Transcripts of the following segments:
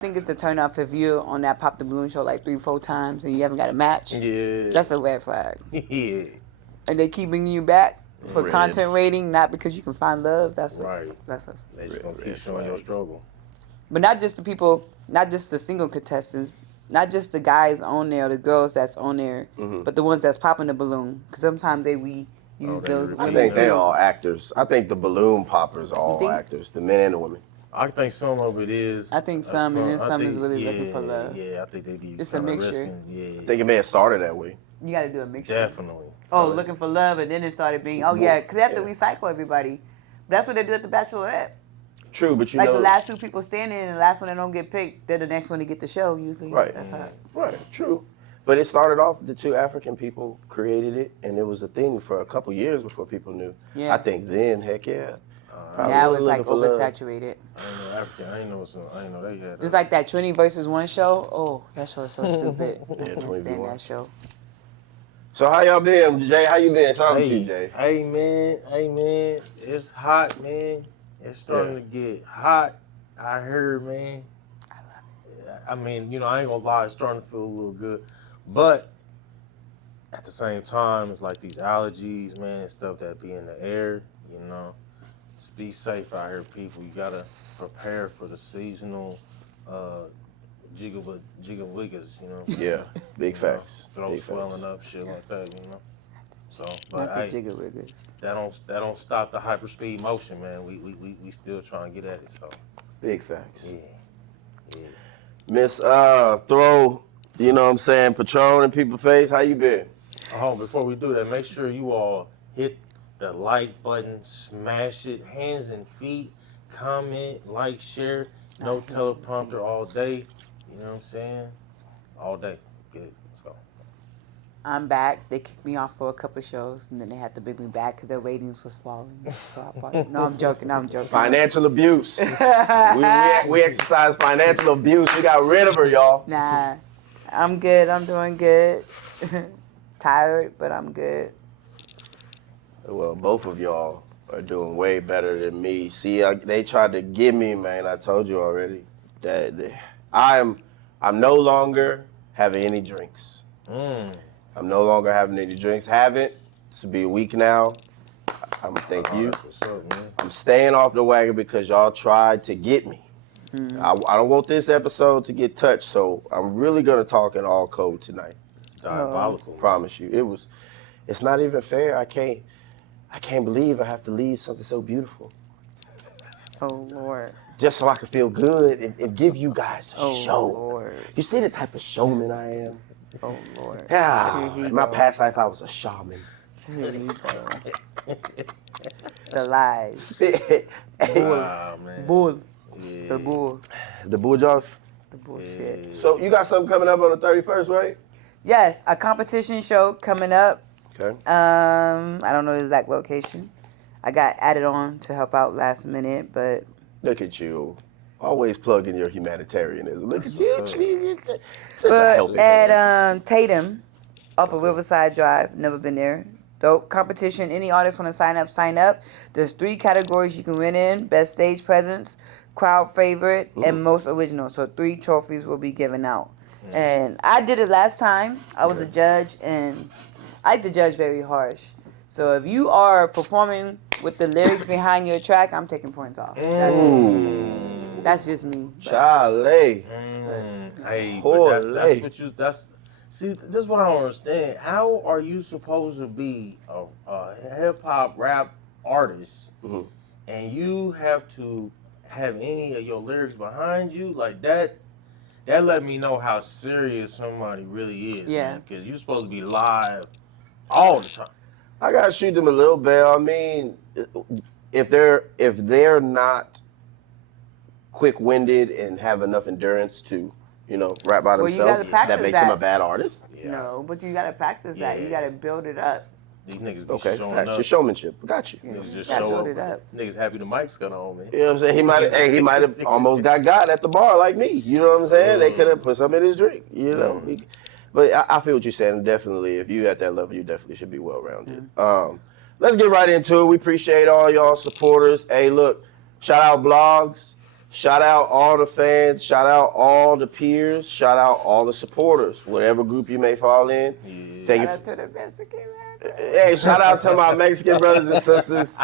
think it's a turn off if you're on that Pop the Balloon show like 3-4 times and you haven't got a match. Yeah. That's a red flag. Yeah. And they keep bringing you back for Reds. content rating, not because you can find love. That's Right. That's a. They just gonna Red keep showing your flag. struggle. But not just the people, not just the single contestants, not just the guys on there, or the girls that's on there, but the ones that's popping the balloon. Because sometimes they use they those repeat I women think they too. all actors. I think the balloon poppers are all think? actors, the men and the women. I think some of it is. I think some, and then I some think- is really looking for love. Yeah, I think they be. It's a kinda mixture. risking- I Yeah, think it may have started that way. You got to do a mixture. definitely. Oh, looking for love, and then it started being, oh yeah, because they have to recycle everybody. That's what they do at the Bachelorette. True, but you Like know. the last two people standing, and the last one that don't get picked, they're the next one to get the show usually. Right. That's how. Right, true. But it started off, the two African people created it, and it was a thing for a couple years before people knew. Yeah. I think then, heck yeah. Probably Now was it's like looking for love. oversaturated. I ain't know African. I ain't know they had. Just like that Trini versus One show. Oh, that show is so stupid. I can't 20 stand v1. that show. So how y'all been, Jay? How you been? Shout out to you, Jay. Hey man, it's hot, man. It's starting to get hot. I heard, man. I love it. I mean, I ain't gonna lie, it's starting to feel a little good, but at the same time, it's like these allergies, man, and stuff that be in the air. Just be safe out here, people. You gotta prepare for the seasonal jigga-wiggas, Yeah, big facts. Throat Big swelling facts. up, shit like that, So, Not but the hey, Jigga Wiggers. that don't stop the hyperspeed motion, man. We still trying to get at it. So, Big facts. yeah. Miss Throw, you know what I'm saying, Patron in people's face. How you been? Oh, before we do that, make sure you all hit the like button, smash it, hands and feet, comment, like, share. No teleprompter all day. You know what I'm saying? All day. Good. Let's go. I'm back. They kicked me off for a couple shows, and then they had to bring me back because their ratings was falling. So I bought, no, I'm joking. Financial abuse. we exercise financial abuse. We got rid of her, y'all. Nah, I'm good. I'm doing good. Tired, but I'm good. Well, both of y'all are doing way better than me. See, they tried to get me, man. I told you already that I'm no longer having any drinks. I'm no longer having any drinks. Haven't. This will be a week now. I'm gonna thank you. That's what's up, man. I'm staying off the wagon because y'all tried to get me. I don't want this episode to get touched, so I'm really gonna talk in all code tonight. Diabolical. Promise you. It's not even fair. I can't believe I have to leave something so beautiful Oh, Lord. just so I can feel good and give you guys a Oh, show. Lord. You see the type of showman I am? Oh, Lord. Yeah. Here he In my go. past life, I was a shaman. Here he go. The lies. Wow, man. Bull. Yeah. The bull. The Bulljoff. The bullshit. So you got something coming up on the 31st, right? Yes, a competition show coming up. Okay. I don't know the exact location. I got added on to help out last minute, but Look at you. Always plugging your humanitarianism. Look at you. what's up. It's a but helping hand. at Tatum, off of Riverside Drive. Never been there. Dope competition. Any artist want to sign up? Sign up. There's 3 categories you can win in: best stage presence, crowd favorite, and most original. So 3 trophies will be given out. And I did it last time. I was a judge, and I like to judge very harsh. So if you are performing with the lyrics behind your track, I'm taking points off. That's just me. But Charlie. Hey, Holy. but that's what you. See, this is what I don't understand. How are you supposed to be a hip hop rap artist, and you have to have any of your lyrics behind you like that? That let me know how serious somebody really is. Yeah. Because you're supposed to be live all the time. I gotta shoot them a little bell. I mean, if they're not quick-winded and have enough endurance to, rap by Well, you themselves, gotta practice that makes them that. a bad artist. Yeah. No, but you gotta practice that. You Yeah. gotta build it up. These niggas be Okay, showing facts. up. Your showmanship. Got you. Yeah, Niggas you just gotta show build up. it up. Niggas happy the mic's got on, man. You know what I'm saying? He might have almost got at the bar like me. You know what I'm saying? They could have put something in his drink. But I feel what you're saying. Definitely, if you at that level, you definitely should be well-rounded. Let's get right into it. We appreciate all y'all supporters. Hey, look, shout out blogs. Shout out all the fans. Shout out all the peers. Shout out all the supporters, whatever group you may fall in. Yeah. Thank Shout you. out to the Mexican rappers. Hey, shout out to my Mexican brothers and sisters.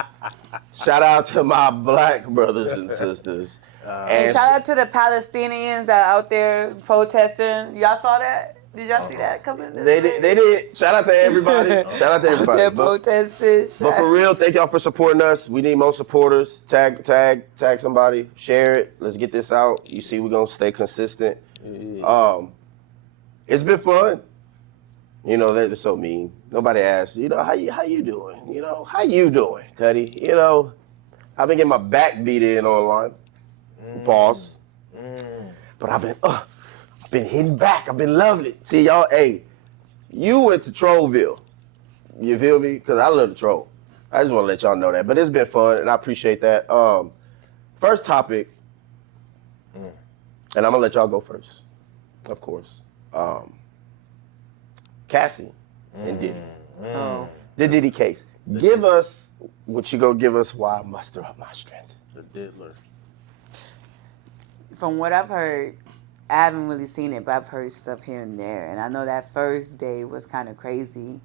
Shout out to my black brothers and sisters. And shout out to the Palestinians that are out there protesting. Y'all saw that? Did y'all see that coming? They did. Shout out to everybody. Shout out to everybody. They're But protesting. for real, thank y'all for supporting us. We need more supporters. Tag somebody. Share it. Let's get this out. You see, we're gonna stay consistent. It's been fun. You know, they're so mean. Nobody asked, you know, how you doing? You know, how you doing, Cuddy? You know, I've been getting my back beat in online. Pause. But I've been hitting back. I've been loving it. See, y'all, hey, you went to Trollville. You feel me? Because I love to troll. I just want to let y'all know that. But it's been fun, and I appreciate that. First topic, and I'm going to let y'all go first, of course. Cassie and Diddy. Oh. The Diddy case. Give us what you gonna give us while I muster up my strength. The diddler. From what I've heard, I haven't really seen it, but I've heard stuff here and there. And I know that first day was kind of crazy.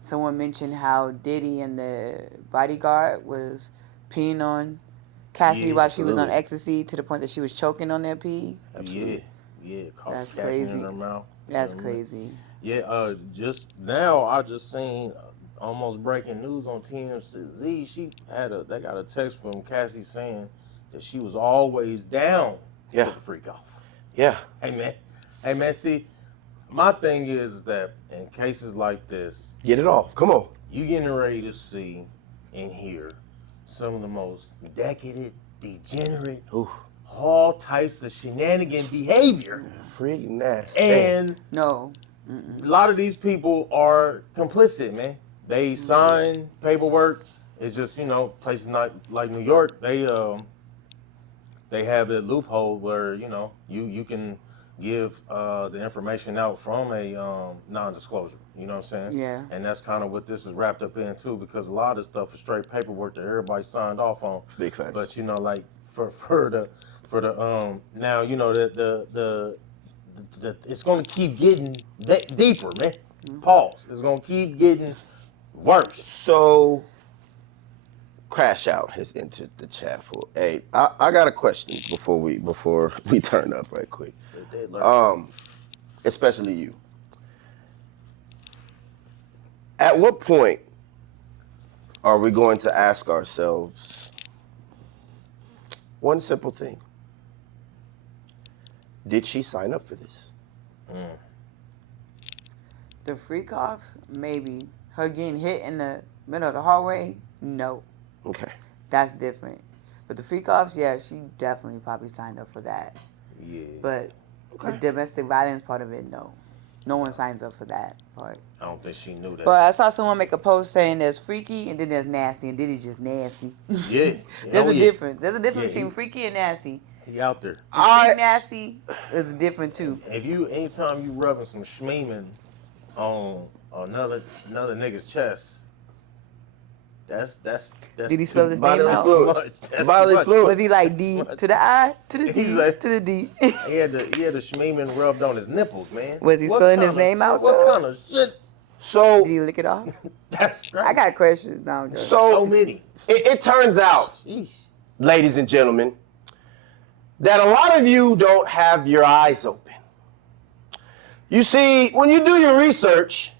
Someone mentioned how Diddy and the bodyguard was peeing on Cassie while she was on ecstasy to the point that she was choking on their pee. Yeah. That's Cassie crazy. in her mouth. That's crazy. Yeah, just now I just seen almost breaking news on TMZ. They got a text from Cassie saying that she was always down Yeah. with the freak off. Yeah. Hey man, see, my thing is that in cases like this, Get it off. Come on. you getting ready to see and hear some of the most decadent, degenerate, all types of shenanigan behavior. Freak nasty. And No. a lot of these people are complicit, man. They sign paperwork. It's just, you know, places like New York, they have a loophole where, you know, you can give the information out from a non-disclosure. You know what I'm saying? Yeah. And that's kind of what this is wrapped up in too, because a lot of this stuff is straight paperwork that everybody signed off on. Big facts. But you know, like for the now, you know, the it's gonna keep getting deeper, man. Pause. It's gonna keep getting worse. So, Crash Out has entered the chat for. Hey, I got a question before we turn up right quick. Especially you. At what point are we going to ask ourselves one simple thing? Did she sign up for this? The freak offs, maybe. Her getting hit in the middle of the hallway, no. Okay. That's different. But the freak offs, yeah, she definitely probably signed up for that. Yeah. But the domestic violence part of it, no. No one signs up for that part. I don't think she knew that. But I saw someone make a post saying there's freaky and then there's nasty, and Diddy's just nasty. Yeah. There's Hell a yeah. difference. There's a difference Yeah, between freaky and nasty. He out there. Freaky nasty is different too. Anytime you rubbing some schmeeming on another nigga's chest, that's Did he spell his name Bodily out? fluids. That's Bodily too much. fluids. Was he like D to the I to the D He's like- to the D? He had the schmeeming rubbed on his nipples, man. Was he What spelling his kind name of, out, What though? kind of shit? So, Did he lick it off? That's great. I got questions now. Joe. so many. it turns out, ladies and gentlemen, that a lot of you don't have your eyes open. You see, when you do your research,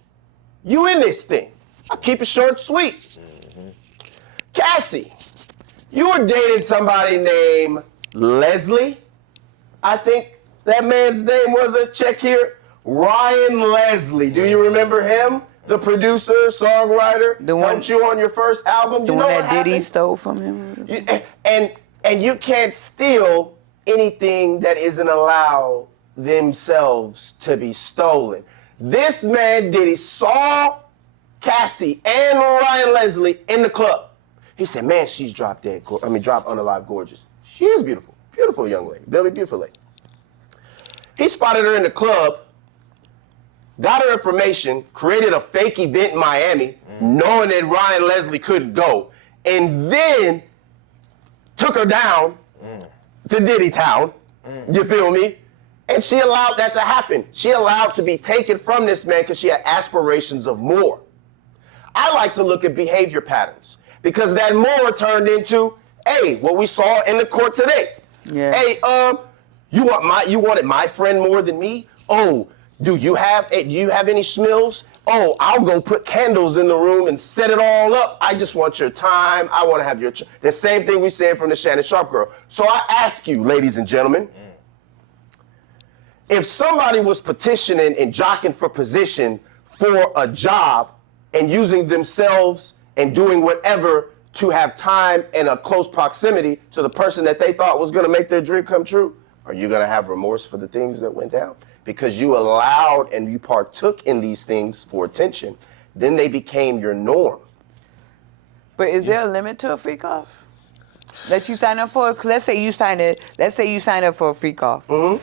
you in this thing. I'll keep it short and sweet. Cassie, you were dating somebody named Leslie. I think that man's name was, let's check here, Ryan Leslie. Do you remember him? The producer, songwriter, The one- helped you on your first album. The You one know that what Diddy happened? stole from him. And you can't steal anything that isn't allowed themselves to be stolen. This man Diddy saw Cassie and Ryan Leslie in the club. He said, man, she's drop unalive gorgeous. She is beautiful. Beautiful young lady. Very beautiful lady. He spotted her in the club, got her information, created a fake event in Miami, knowing that Ryan Leslie couldn't go, and then took her down to Diddy Town. You feel me? And she allowed that to happen. She allowed to be taken from this man because she had aspirations of more. I like to look at behavior patterns because that more turned into, hey, what we saw in the court today. Yeah. Hey, you wanted my friend more than me? Oh, do you have any schmills? Oh, I'll go put candles in the room and set it all up. I just want your time. I want to have your the same thing we said from the Shannon Sharp girl. So I ask you, ladies and gentlemen, if somebody was petitioning and jockeying for position for a job and using themselves and doing whatever to have time and a close proximity to the person that they thought was going to make their dream come true, are you going to have remorse for the things that went down? Because you allowed and you partook in these things for attention, then they became your norm. But is there a limit to a freak off that you sign up for? 'Cause let's say you sign up for a freak off. Mm-hmm.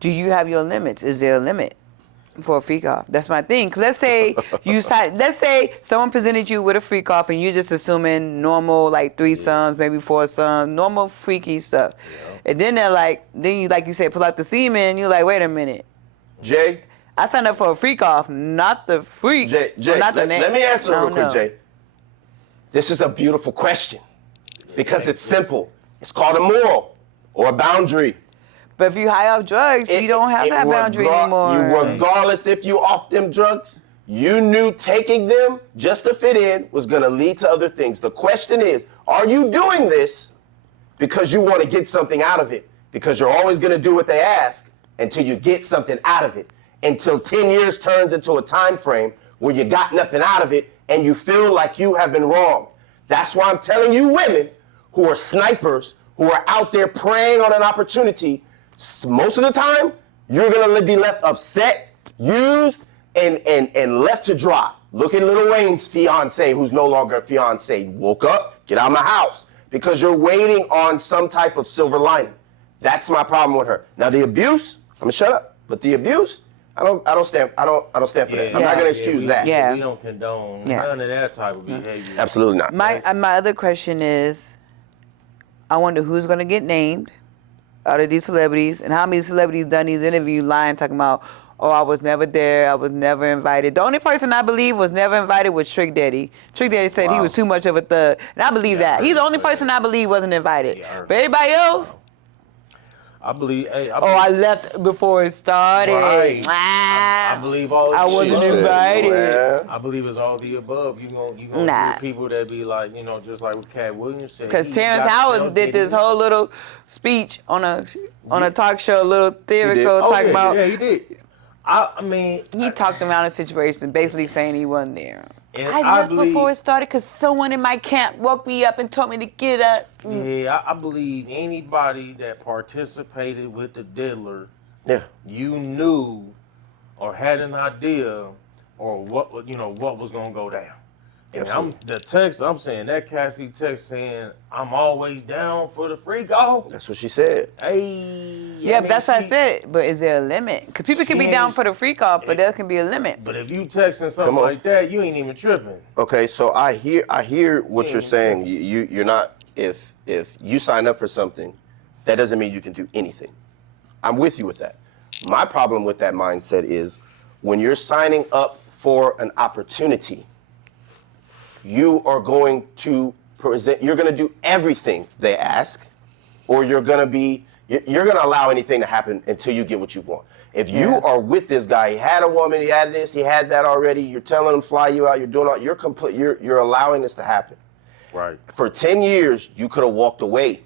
Do you have your limits? Is there a limit for a freak off? That's my thing. 'Cause let's say let's say someone presented you with a freak off and you're just assuming normal, like 3 sons, maybe 4 sons, normal freaky stuff. Yeah. And then like you said, pull out the semen, you're like, wait a minute. Jay? I signed up for a freak off, not the freak. Jay, not the name. let me answer it real quick, know. Jay. This is a beautiful question because it's simple. It's called a moral or a boundary. But if you high off drugs, you don't have that boundary anymore. Regardless if you off them drugs, you knew taking them just to fit in was going to lead to other things. The question is, are you doing this because you want to get something out of it? Because you're always going to do what they ask until you get something out of it. Until 10 years turns into a time frame where you got nothing out of it and you feel like you have been wrong. That's why I'm telling you women who are snipers, who are out there preying on an opportunity, most of the time, you're going to be left upset, used, and left to dry. Look at Lil Wayne's fiance, who's no longer a fiance. Woke up, get out of my house. Because you're waiting on some type of silver lining. That's my problem with her. Now the abuse, I'm gonna shut up. But the abuse, I don't stand for that. I'm not gonna excuse that. Yeah. We don't condone none of that type of behavior. Absolutely not. My other question is, I wonder who's gonna get named out of these celebrities, and how many celebrities done these interviews lying, talking about, oh, I was never there, I was never invited. The only person I believe was never invited was Trick Daddy. Trick Daddy said he was too much of a thug, and I believe that. He's the only person I believe wasn't invited. But everybody else, I believe. I left before it started. Right. I believe all. I wasn't invited. Man. I believe it's all the above. You gonna hear people that be like, just like what Cat Williams said. Because Terrence Howard did this whole little speech on a talk show, a little theoretical talking about. Yeah, he did. I mean, he talked him out of the situation, basically saying he wasn't there. And I left before it started because someone in my camp woke me up and told me to get up. Yeah, I believe anybody that participated with the diddler, you knew or had an idea or what was gonna go down. And I'm saying that Cassie text saying I'm always down for the freak off. That's what she said. Hey. Yeah, that's what I said. But is there a limit? Because people can be down for the freak off, but there can be a limit. But if you texting something like that, you ain't even tripping. Okay, so I hear what you're saying. You're not. If you sign up for something, that doesn't mean you can do anything. I'm with you with that. My problem with that mindset is when you're signing up for an opportunity, you are going to do everything they ask, or you're going to allow anything to happen until you get what you want. If you are with this guy, he had a woman, he had this, he had that already, you're telling him fly you out, you're allowing this to happen. Right. For 10 years, you could have walked away.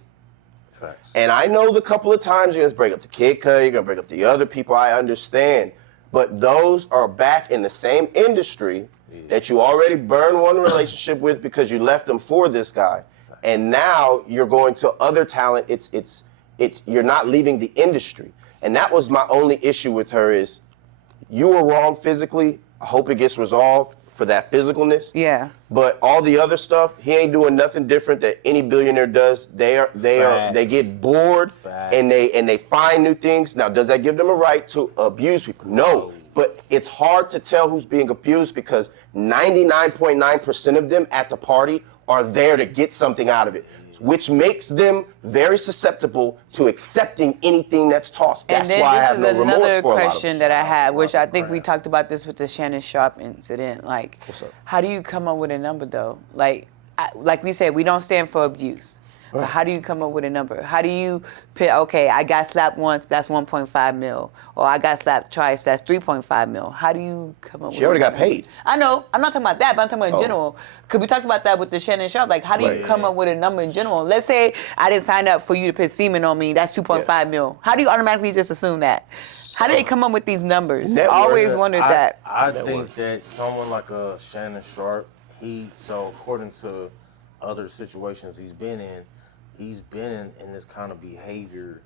Facts. And I know the couple of times you're going to break up the Kid Cudi, you're going to break up the other people, I understand. But those are back in the same industry that you already burned one relationship with because you left them for this guy. And now you're going to other talent. You're not leaving the industry. And that was my only issue with her is you were wrong physically. I hope it gets resolved for that physicalness. Yeah. But all the other stuff, he ain't doing nothing different that any billionaire does. They get bored and they find new things. Now, does that give them a right to abuse people? No. But it's hard to tell who's being abused because 99.9% of them at the party are there to get something out of it, which makes them very susceptible to accepting anything that's tossed. That's And then why I this have is no remorse another for a lot of question that I have, which I think we talked about this with the Shannon Sharp incident. Like, What's up? how do you come up with a number though? Like we said, we don't stand for abuse. But how do you come up with a number? How do you pick, okay, I got slapped once, that's 1.5 mil. Or I got slapped twice, that's 3.5 mil. How do you come up with She already a got number? paid. I know. I'm not talking about that, but I'm talking about in Oh. general. Because we talked about that with the Shannon Sharp. Like, how do you Right. come up with a number in general? Let's say I didn't sign up for you to put semen on me, that's 2.5 Yeah. mil. How do you automatically just assume that? How do they come up with these numbers? Network. I always wondered that. I think that someone like a Shannon Sharp, so according to other situations he's been in this kind of behavior,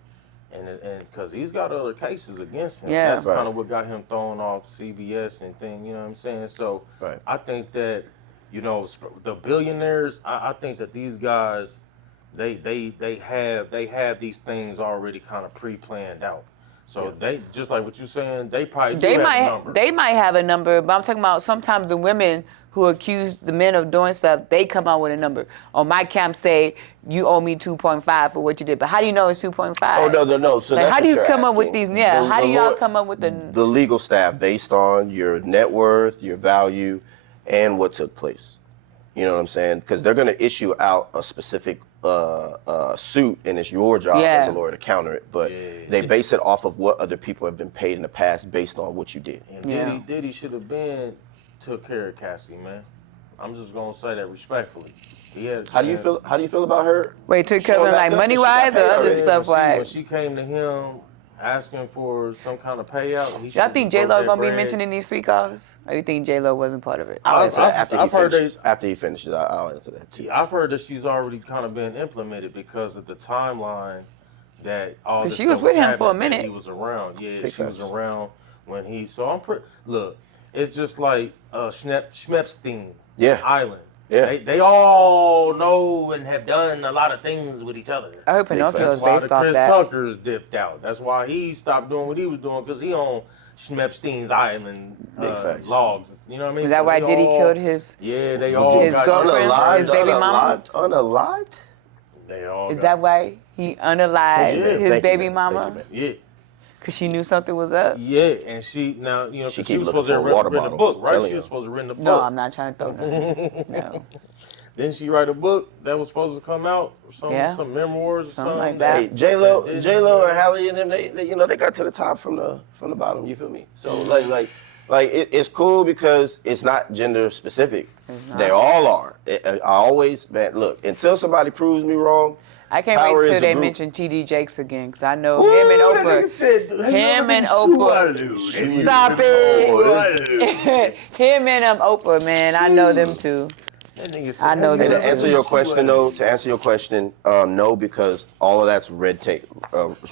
and because he's got other cases against him. Yeah. That's Right. kind of what got him thrown off CBS and thing. You know what I'm saying? So Right. I think that the billionaires. I think that these guys, they have these things already kind of pre-planned out. So they, just like what you're saying, they probably do have a number. They might have a number, but I'm talking about sometimes the women who accuse the men of doing stuff, they come out with a number. On my camp, say you owe me 2.5 for what you did, but how do you know it's 2.5? Oh, no. So Like, that's how do what you you're come up with asking. these? Yeah, how do y'all law- come up with the legal staff based on your net worth, your value, and what took place? You know what I'm saying? Because they're going to issue out a specific suit, and it's your job as a lawyer to counter it. But they base it off of what other people have been paid in the past based on what you did. And Diddy should have been took care of Cassie, man. I'm just gonna say that respectfully. He had a How do you chance. feel? How do you feel about her? Wait, to showing cover back like up, money but she got wise or paid other already? stuff When wise? she came to him asking for some kind of payout, he Y'all should've think broke J-Lo that gonna be bread. mentioned in these free calls? Or you think J-Lo wasn't part of it? I'll answer that after he I've heard finishes. After he finishes, I'll answer that too. I've heard that she's already kind of been implemented because of the timeline that all 'Cause this she was stuff with him for a happening, that minute. He was around. Yeah, Big she was facts. around when he. So I'm pretty. Look, it's just like Schmepstein Yeah. Island. Yeah. They all know and have done a lot of things with each other. I heard Big Pinocchio facts. was That's why based the off Chris that. Tuckers dipped out. That's why he stopped doing what he was doing, because he on Schmepstein's Island Big facts. logs. You know what I mean? Is that So why they Diddy all- killed his? Yeah, they all his got girlfriend, Unalived, his baby mama? unalived? They all Is got- that why he unalived Yeah, his thank you, baby man. mama? Thank you, man. Yeah. Cause she knew something was up? Yeah, and she now She 'cause keep she was looking supposed to for a have water written the bottle, book, right? telling She was you. supposed to written the book. No, I'm not trying to throw nothing. No. Didn't she write a book that was supposed to come out, or Yeah. some memoirs or Something something like that. Hey, J-Lo and Halle and them, they got to the top from the bottom. You feel me? So it's cool because it's not gender specific. not. They all are. I always, man, look, until somebody proves me wrong. I can't Power wait is till a they group. mention T.D. Jakes again, because I know him and Oprah. Him and Oprah. Stop it. Him and Oprah, man. I know them too. I know And that. to answer your question, no, because all of that's red tape,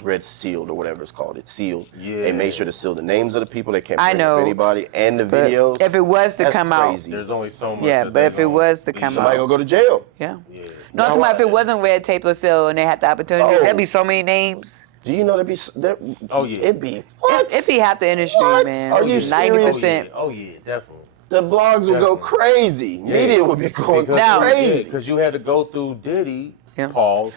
red sealed or whatever it's called. It's sealed. Yeah. They made sure to seal the names of the people. They can't I bring up know. anybody and the But videos. if it was to That's come out, crazy. There's only so much. Yeah, that but they if it gonna was to leave come Somebody out. gonna go to jail. yeah. Yeah. No, I'm talking about if it wasn't red tape or seal and they had the opportunity, Oh. there'd be so many names. Do you know Oh, yeah. It'd be what? It'd be half the industry, What? man. Are you 90%. serious? Oh yeah, definitely. The blogs would go Definitely. crazy. Media would be going Now- crazy. Because you had to go through Diddy, Yeah. pause,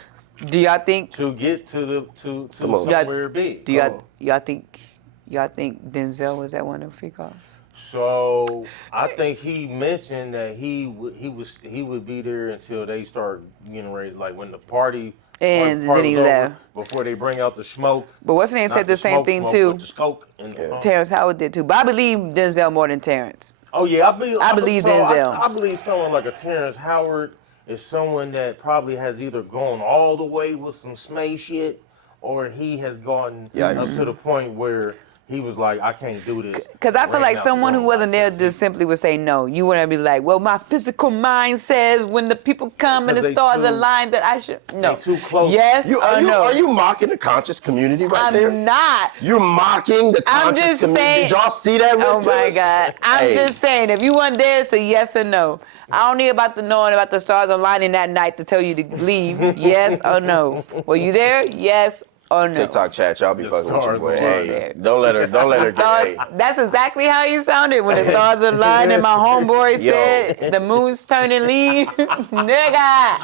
Do y'all think? to get to on. somewhere big. Do y'all think Denzel was at one of the free calls? So I think he mentioned that he would be there until they start getting ready, like when the party And party then he was over, left. before they bring out the smoke. But what's the name Not said the same smoke, thing smoke, too. but the smoke and Terrence Howard did too. But I believe Denzel more than Terrence. Oh yeah, I believe so Denzel. I believe someone like a Terrence Howard is someone that probably has either gone all the way with some smay shit, or he has gone Yikes. up to the point where he was like, I can't do this. Because I feel Ran like out someone the who door. wasn't there just simply would say no. You wouldn't be like, well, my physical mind says when the people come and Because the they stars too- align that I should. No. they too close. Yes or no? Are you mocking the conscious community right there? I'm not. You're mocking the I'm conscious just community. saying. Did y'all see that? Oh Rick my Pills? God. I'm Hey. just saying, if you weren't there, it's a yes or no. I don't need about the knowing about the stars aligning that night to tell you to leave. Yes or no. Were you there? Yes Oh no. TikTok chat, y'all be The fucking with your stars boy. align. Hey, don't let her get. Hey. That's exactly how you sounded when the stars aligned and my homeboy Yo. said the moon's turning lead. Nigga.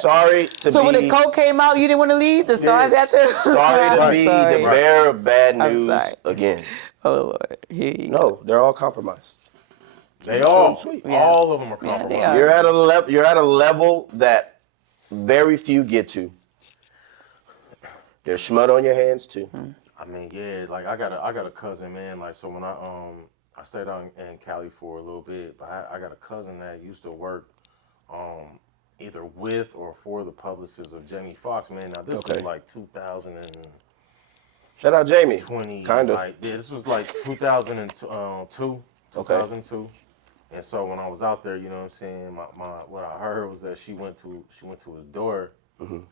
Sorry to So be. when the coke came out, you didn't want to leave? The stars after? Sorry to be the bearer of bad I'm news sorry. again. Oh Lord. Here you go. No, they're all compromised. They all, sweet. all of them are Yeah, they compromised. are. You're at a level that very few get to. There's schmut on your hands too. I mean, yeah, like I got a cousin, man. Like, so when I stayed out in Cali for a little bit, but I got a cousin that used to work either with or for the publicist of Jamie Foxx, man. Now this was like 2020. Shout out Jamie. Kinda. Like, yeah, this was like 2002. 2002. And so when I was out there, you know what I'm saying, what I heard was that she went to his door, and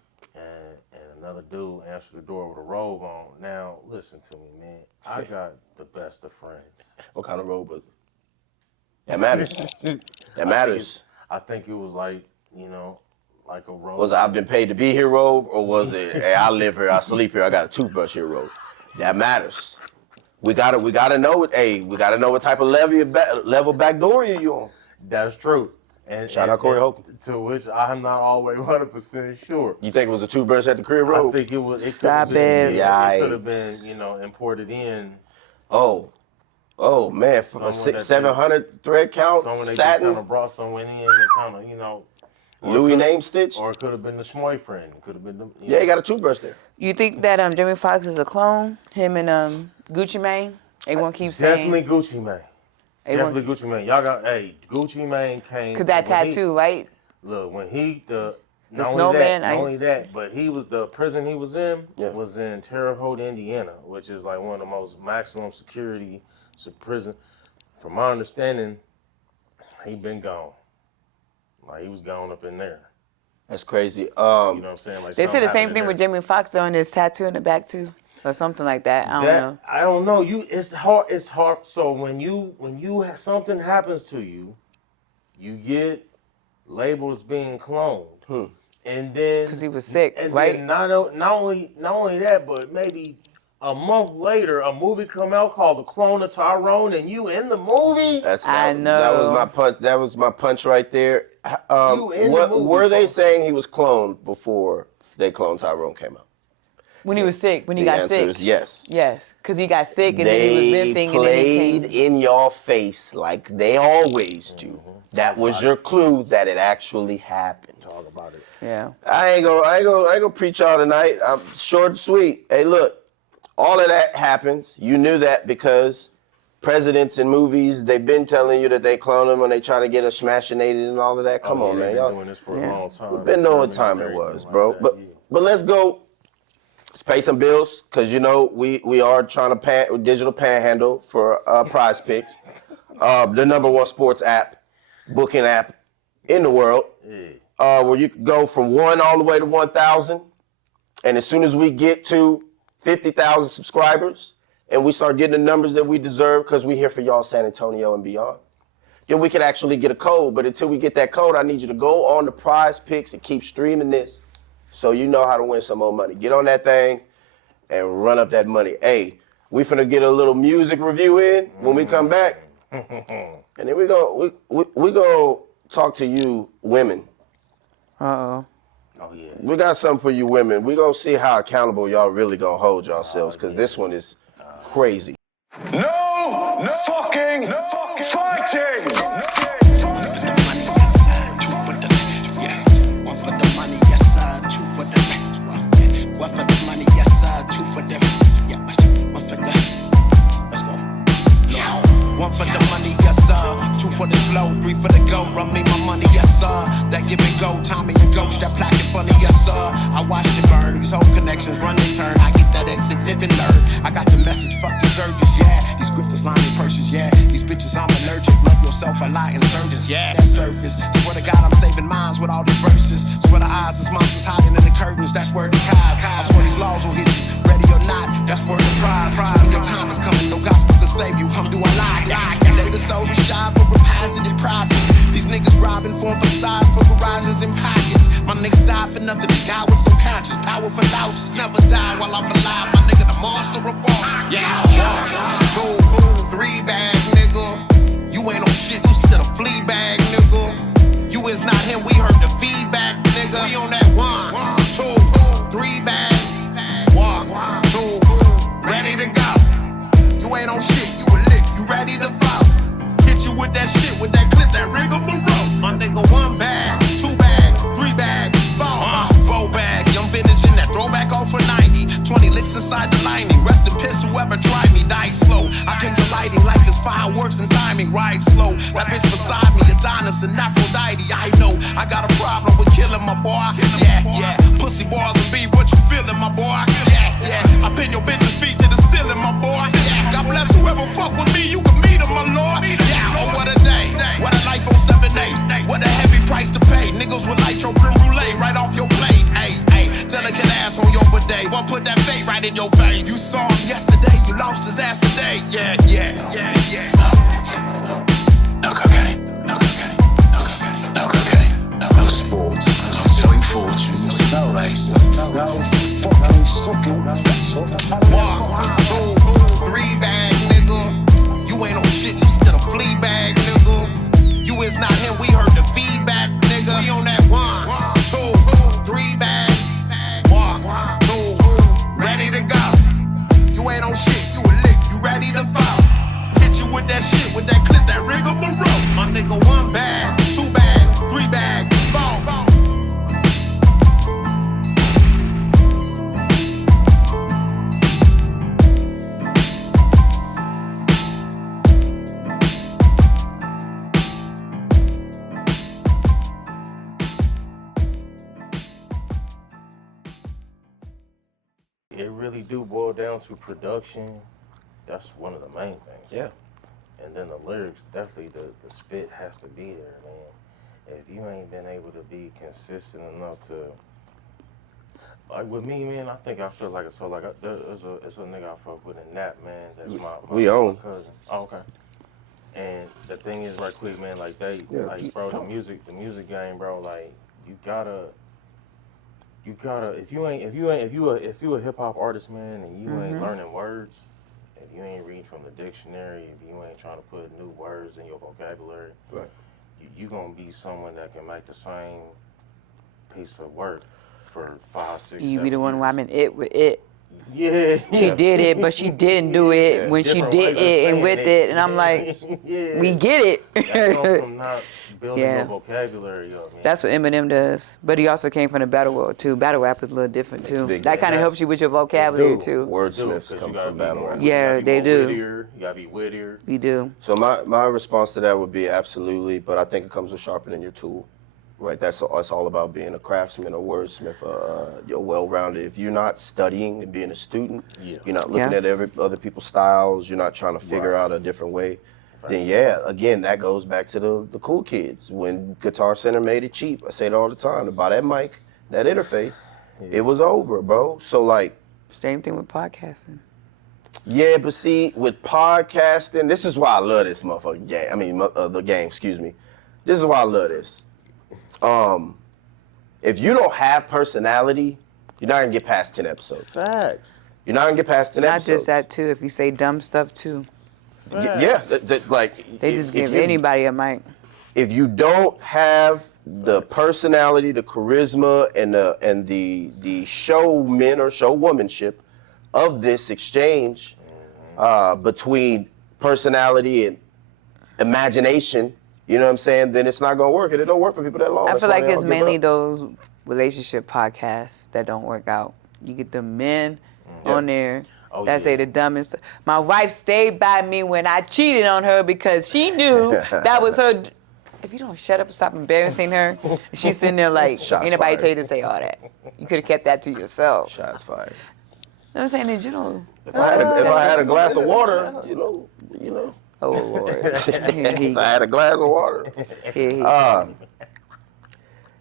another dude answered the door with a robe on. Now, listen to me, man. I got the best of friends. What kind of robe was it? That matters. That matters. I think it was like, you know, like a robe. Was it I've been paid to be here robe, or was it hey I live here, I sleep here, I got a toothbrush here robe? That matters. We gotta know it. Hey, we gotta know what type of level backdoor you on. That's true. And Shout out Corey Holcomb. To which I'm not always 100% sure. You think it was a toothbrush at the crib robe? I think it was. It Stop could have it. been, it could have been, you know, imported in. Oh man, Someone 700 thread count, Someone they just satin, kind of brought someone in and kind of, you know. Louis name stitched. Or it could have been the Schmoy friend. It could have been the. Yeah, he got a toothbrush there. You think that Jamie Foxx is a clone? Him and Gucci Mane? They won't keep saying. Definitely Gucci Mane. Definitely Gucci Mane. Y'all got, Gucci Mane came. Cause that tattoo, right? Look, when he not snowman, only that, but he was the prison he was in Yeah. was in Terre Haute, Indiana, which is like one of the most maximum security prison. From my understanding, he been gone. Like he was gone up in there. That's crazy. You know what I'm saying? Like They something said the same happened thing in with there. Jamie Foxx on his tattoo in the back too, or something like that. I don't know. I don't know. It's hard. It's hard. So when something happens to you, you get labels being cloned, and then Because he was sick, and right? then not only that, but maybe a month later, a movie come out called The Clone of Tyrone, and you in the movie. I know. That was my punch. That was my punch right there. You in the movie, Were they bro. saying he was cloned before they cloned Tyrone came out? When he was sick, when he The got answer sick. is yes. Yes, because he got sick and then he was They missing and then he played came. in your face like they always do. That was your clue that it actually happened. Talk about it. Yeah. I ain't gonna preach y'all tonight. I'm short and sweet. Hey, look, all of that happens. You knew that because presidents in movies, they've been telling you that they clone them when they try to get us smashinated and all of that. Come on, man. They've Y'all been doing this for a long time. we've been knowing what time it was, bro. But let's go. Let's pay some bills, because you know we are trying to digital panhandle for Prize Picks, the #1 sports app, booking app in the world, where you can go from 1 all the way to 1,000, and as soon as we get to 50,000 subscribers, and we start getting the numbers that we deserve, because we're here for y'all, San Antonio and beyond, then we can actually get a code. But until we get that code, I need you to go on to Prize Picks and keep streaming this, so you know how to win some more money. Get on that thing and run up that money. Hey, we finna get a little music review in when we come back. And then we go talk to you women. Uh-oh. Oh yeah. We got something for you women. We gonna see how accountable y'all really gonna hold yourselves, because this one is crazy. No fucking fighting! One for the money, yes sir, two for them. One for the money, yes sir, two for them. Yeah, one for the, let's go. One for the money, yes sir, two for the flow, three for the go. Run me my money, yes sir. That give and go, Tommy and Ghost, that plaque in funny, yes sir. I watch it burn, these whole connections run and turn. I get that exit, live and learn. I got the message, fuck these urges, yeah. These grifters lining purses, yeah. These bitches, I'm allergic. Love yourself, a lot insurgents, yeah. That surface. Swear to God, I'm saving minds with all these verses. Swear to eyes is monsters hiding in the curtains. That's where the cars. I swear these laws will hit you, ready or not. That's where the prize. When your time is coming, no gospel can save you. Come do a lie. And they the soul to shine for a positive profit. These niggas robbing for facades for garages and pockets. My niggas died for nothing. The guy was so conscious. Power power for louses, never die while I'm alive. My nigga, the monster of force. Yeah, 1, 2, 3 bag, nigga. You ain't on shit, you still a flea bag, nigga. You is not him, we heard the feedback, nigga. We on that 1, 2, 3 bag. 1, 2, ready to go. You ain't on shit, you a lick, you ready to fall. Hit you with that shit, with that clip, that rigmarole. My nigga, 1 bag, 2 bag, 3 bag, 4 bag. Young vintage in that throwback off for 90. 20 licks inside the lining. Rest in piss, whoever tried me, die slow. I can delighting, life is fireworks and timing. Ride slow, that bitch beside me, Adonis and Aphrodite. I know, I got a problem with killing my boy. Yeah, pussy bars and beef, what you feeling, my boy? Yeah, I pin your bitch's feet to the ceiling, my boy. Yeah, God bless whoever fuck with me, you can meet him, my lord. Yeah, oh what a day, what a life on 7-8. What a heavy price to pay. Niggas with nitro creme brulee right off your plate. Hey, delicate ass on your bidet. Boy, put that fate right in your face. You saw him yesterday, you lost his ass today. Yeah. No cocaine, no cocaine, no cocaine, no cocaine, no sports, no selling fortunes, no races, no fucking sucking. 1, 2, 3 bag, nigga. You ain't on shit, you still a flea bag, nigga. You is not him, we heard the feedback, nigga. We on that 1, 2, 3 bag. 1, 2, ready to go. You ain't on shit, you a lick, you ready to fall. Hit you with that shit, with that clip, that rigmarole. My nigga, 1 bag, 2 bag, 3 bag, 4. It really do boil down to production. That's one of the main things. Yeah. And then the lyrics, definitely the spit has to be there, man. If you ain't been able to be consistent enough to, like with me, man, I feel like it's a nigga I fuck with in Nap, man. That's my own. cousin. Oh, okay. And the thing is, right quick, man, like bro, the music game, bro, like you gotta, if you a hip hop artist, man, and you ain't learning words, if you ain't reading from the dictionary, if you ain't trying to put new words in your vocabulary, Right. you gonna be someone that can make the same piece of work for 5, 6, You 7 be the one years. where I'm in it with it. Yeah. She did it, but she didn't do it when she Different did ways of it and saying with it. And I'm like, yeah. we get That comes it. from not building Yeah. your vocabulary up, man. That's what Eminem does. But he also came from the battle world too. Battle rap is a little different too. big That kind of difference. helps you with your vocabulary Dude, too. wordsmiths 'Cause come you gotta from be battle more- rap. Yeah, you gotta be they more do. Wittier, you gotta be wittier. You do. So my response to that would be absolutely, but I think it comes with sharpening your tool, right? That's all about being a craftsman, a wordsmith, you're well-rounded. If you're not studying and being a student, you're not looking at other people's styles, you're not trying to figure out a different way, then again, that goes back to the cool kids. When Guitar Center made it cheap, I say it all the time, to buy that mic, that interface, it was over, bro. So like, Same thing with podcasting. yeah, but see, with podcasting, this is why I love this motherfucking game. I mean, the game, excuse me. This is why I love this. If you don't have personality, you're not gonna get past 10 episodes. Facts. You're not gonna get past 10 Not episodes. just that too. If you say dumb stuff too, Yeah, like they just give you, anybody a mic. If you don't have the personality, the charisma, and the showman or showwomanship of this exchange between personality and imagination, you know what I'm saying, then it's not gonna work, and it don't work for people that long. I That's feel why like they it's all give mainly up. those relationship podcasts that don't work out. You get the men on there that say the dumbest. My wife stayed by me when I cheated on her because she knew that was her. If you don't shut up and stop embarrassing her, she's sitting there like, Shots ain't nobody fired. tell you to say all that. You could have kept that to yourself. Shots fired. You know what I'm saying? Did you know? If I had a glass of water, you know. Oh Lord. If I had a glass of water.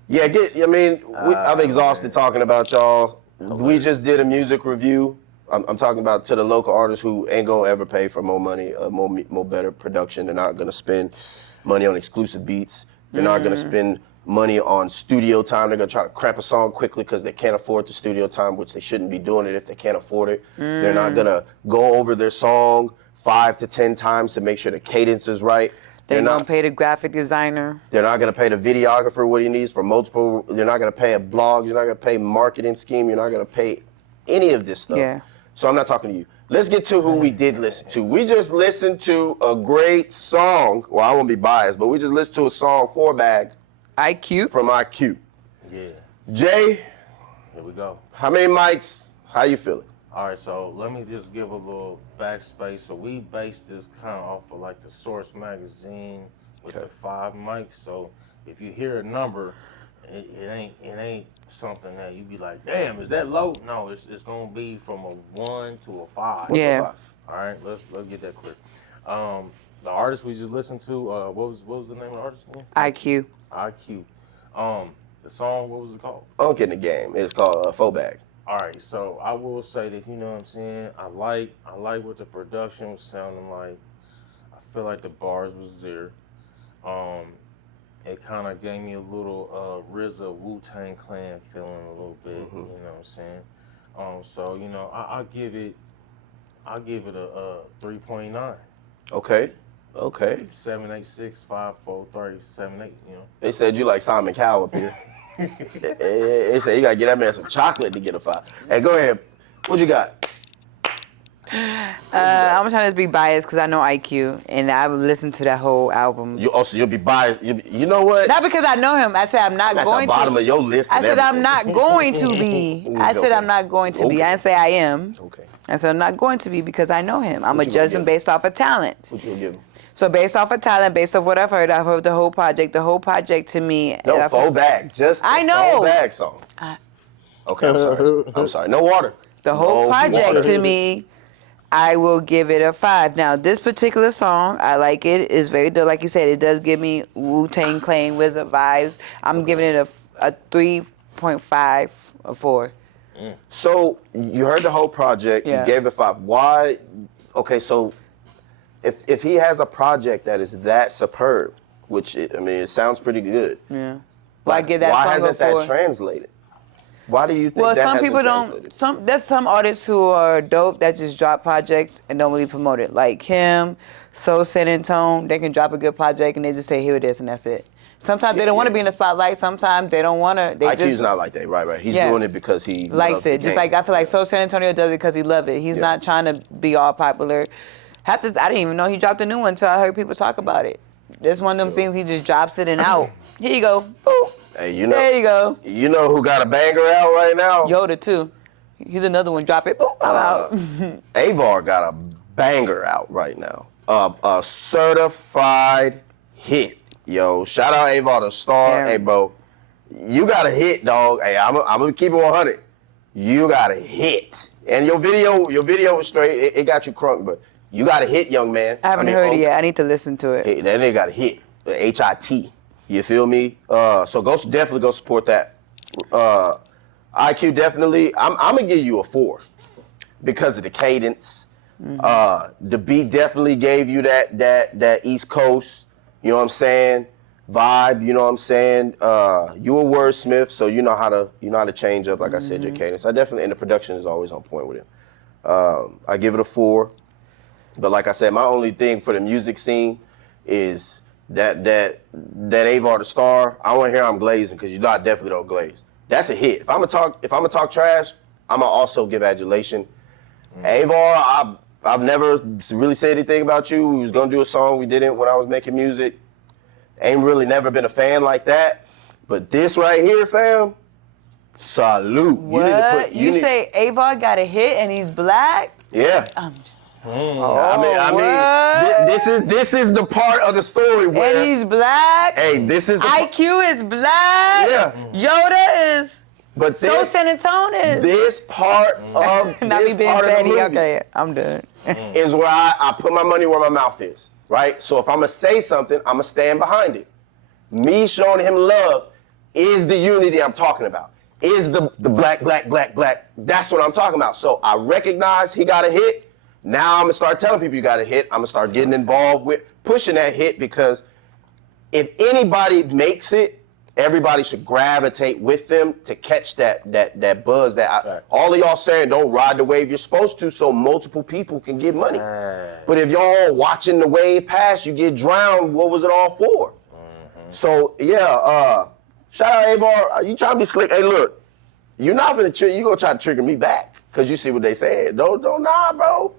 I'm exhausted talking about y'all. We just did a music review. I'm talking about to the local artists who ain't gonna ever pay for more money, more better production. They're not gonna spend money on exclusive beats. They're not gonna spend money on studio time. They're gonna try to cramp a song quickly because they can't afford the studio time, which they shouldn't be doing it if they can't afford it. They're not gonna go over their song 5 to 10 times to make sure the cadence is right. They're gonna pay the graphic designer. They're not gonna pay the videographer what he needs for multiple. They're not gonna pay a blog. You're not gonna pay marketing scheme. You're not gonna pay any of this stuff. Yeah. So I'm not talking to you. Let's get to who we did listen to. We just listened to a great song. Well, I won't be biased, but we just listened to a song, 4Bag, IQ. from IQ. Yeah. Jay, Here we go. how many mics? How you feeling? All right, so let me just give a little backspace. So we based this kind of off of like the Source magazine with Okay. the 5 mics. So if you hear a number, it ain't something that you be like, damn, is that low? No, it's gonna be from a 1 to a 5. Yeah. All right, let's get that clear. The artist we just listened to, what was the name of the artist again? IQ. IQ. The song, what was it called? Unk in the game. It's called 4Bag. All right, so I will say that, you know what I'm saying, I like what the production was sounding like. I feel like the bars was there. It kind of gave me a little RZA Wu-Tang Clan feeling a little bit, you know what I'm saying? So, you know, I'll give it a 3.9. Okay. 786 543 78, you know. They said you like Simon Cowell up here. They said you gotta get that man some chocolate to get a 5. Hey, go ahead. What you got? I'm trying to be biased because I know IQ and I would listen to that whole album. You'll be biased. You know what? Not because I know him. I said I'm not At going the bottom to. of your list. I and said I'm everything. not going to be. I said Okay. I'm not going to be. Okay. I didn't say I am. Okay. I said I'm not going to be because I know him. I'm What a you gonna judge him give? based off of talent. What you gonna give him? So based off of talent, based off what I've heard the whole project. The whole project to me. No, I've- 4Bag. Just the I know. 4Bag song. Okay, I'm sorry. I'm sorry. No water. The whole No project water. to me, I will give it a 5. Now, this particular song, I like it. It's very dope. Like you said, it does give me Wu-Tang Clan Wizard vibes. I'm giving it a 3.5 or 4. So you heard the whole project. Yeah. You gave it 5. Why? Okay, so if he has a project that is that superb, which it sounds pretty good. Yeah. Well, I give that why song hasn't a 4. that translated? Why do you think Well, that some hasn't people translated? don't. There's some artists who are dope that just drop projects and don't really promote it. Like him, So San Antone, they can drop a good project and they just say, here it is, and that's it. Sometimes they don't want to be in the spotlight. Sometimes they don't want to. They IQ's just not like that, right? He's Yeah. doing it because he likes loves the it. Just game. like I feel like So San Antonio does it because he loves it. He's Yeah. not trying to be all popular. I didn't even know he dropped a new one until I heard people talk about it. It's one of them things he just drops it and out. Here you go. Boop. Hey, you know, There you go. You know who got a banger out right now? Yoda too. He's another one. Drop it. Boop. I'm out. Avar got a banger out right now. A certified hit. Yo, shout out Avar the Star. Yeah. Hey, bro, you got a hit, dog. Hey, I'm gonna keep it 100. You got a hit, and your video was straight. It got you crunk, but you got a hit, young man. I haven't heard it yet. I need to listen to it. Hey, that nigga got a hit. The HIT. You feel me? So definitely go support that. IQ definitely. I'm gonna give you a 4 because of the cadence. The beat definitely gave you that East Coast. You know what I'm saying? Vibe. You know what I'm saying? You a wordsmith, so you know how to change up. Like I said, your cadence. I definitely, and the production is always on point with him. I give it a 4. But like I said, my only thing for the music scene is that Avar the Star. I want to hear I'm glazing because you know I definitely don't glaze. That's a hit. If I'm gonna talk trash, I'm gonna also give adulation. Avar, I've never really said anything about you. We was gonna do a song, we didn't when I was making music. Ain't really never been a fan like that. But this right here, fam, salute. What? You need- say Avar got a hit and he's black? Yeah. This is the part of the story where And he's black? hey, this is the IQ is black? Yeah. Yoda is. but So this, San Antone is. this part of Not this me being part of the petty. movie Okay, I'm done. is where I put my money where my mouth is, right? So if I'm gonna say something, I'm gonna stand behind it. Me showing him love is the unity I'm talking about. Is the black. That's what I'm talking about. So I recognize he got a hit. Now I'm gonna start telling people you got a hit. I'm gonna start getting involved with pushing that hit because if anybody makes it everybody should gravitate with them to catch that buzz. Fact. All of y'all saying don't ride the wave. You're supposed to, so multiple people can get money. But if y'all watching the wave pass, you get drowned. What was it all for? So yeah, shout out A-Bar. You trying to be slick? Hey, look, you're not gonna you gonna try to trigger me back because you see what they said. Don't nah, bro.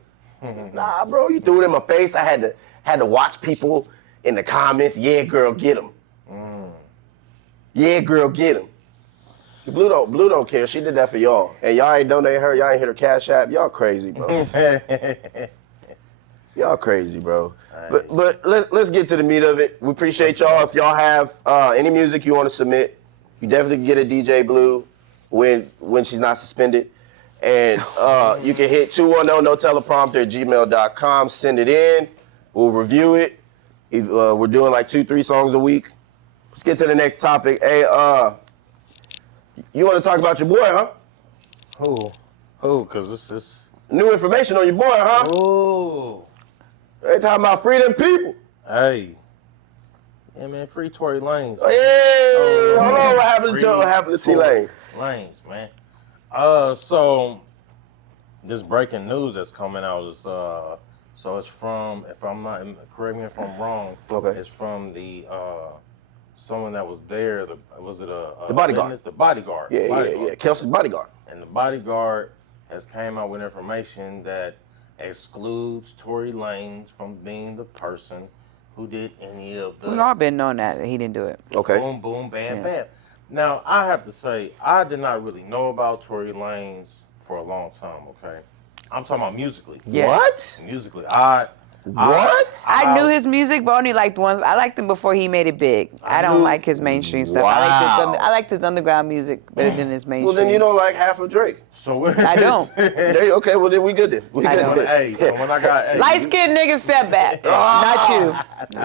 Nah, bro. You threw it in my face. I had to watch people in the comments. Yeah, girl, get him. Yeah, girl, get him. Blue don't care. She did that for y'all, and y'all ain't donate her. Y'all ain't hit her Cash App. Y'all crazy, bro. Y'all crazy, bro. But let's get to the meat of it. We appreciate y'all. If y'all have any music you want to submit, you definitely can get a DJ Blue when she's not suspended. And you can hit 210-no-teleprompter@gmail.com. Send it in. We'll review it. We're doing like 2-3 songs a week. Let's get to the next topic. Hey, you want to talk about your boy, huh? Who? Because this is... New information on your boy, huh? Ooh. They talking about freedom people. Hey. Yeah, man, free Tory Lanez. Oh, yeah. Hold on, what happened to T-Lane? Lanez, man. So this breaking news that's coming out is so it's from, if I'm not, correct me if I'm wrong. Okay. It's from the someone that was there. Was it the bodyguard? witness? The bodyguard. Yeah. Kelsey's bodyguard. And the bodyguard has came out with information that excludes Tory Lanez from being the person who did any of the... We all been knowing that he didn't do it. Okay. Boom, boom, bam, bam. Now, I have to say, I did not really know about Tory Lanez for a long time, okay? I'm talking about musically. Yeah. What? Musically. What? I knew his music, but only liked the ones. I liked him before he made it big. I don't like his mainstream stuff. Wow. I liked his underground music better than his mainstream. Well, then you don't like half of Drake. So I don't. Okay, well then we good then. I don't. Hey, so when I got... Light-skinned niggas step back. Not you.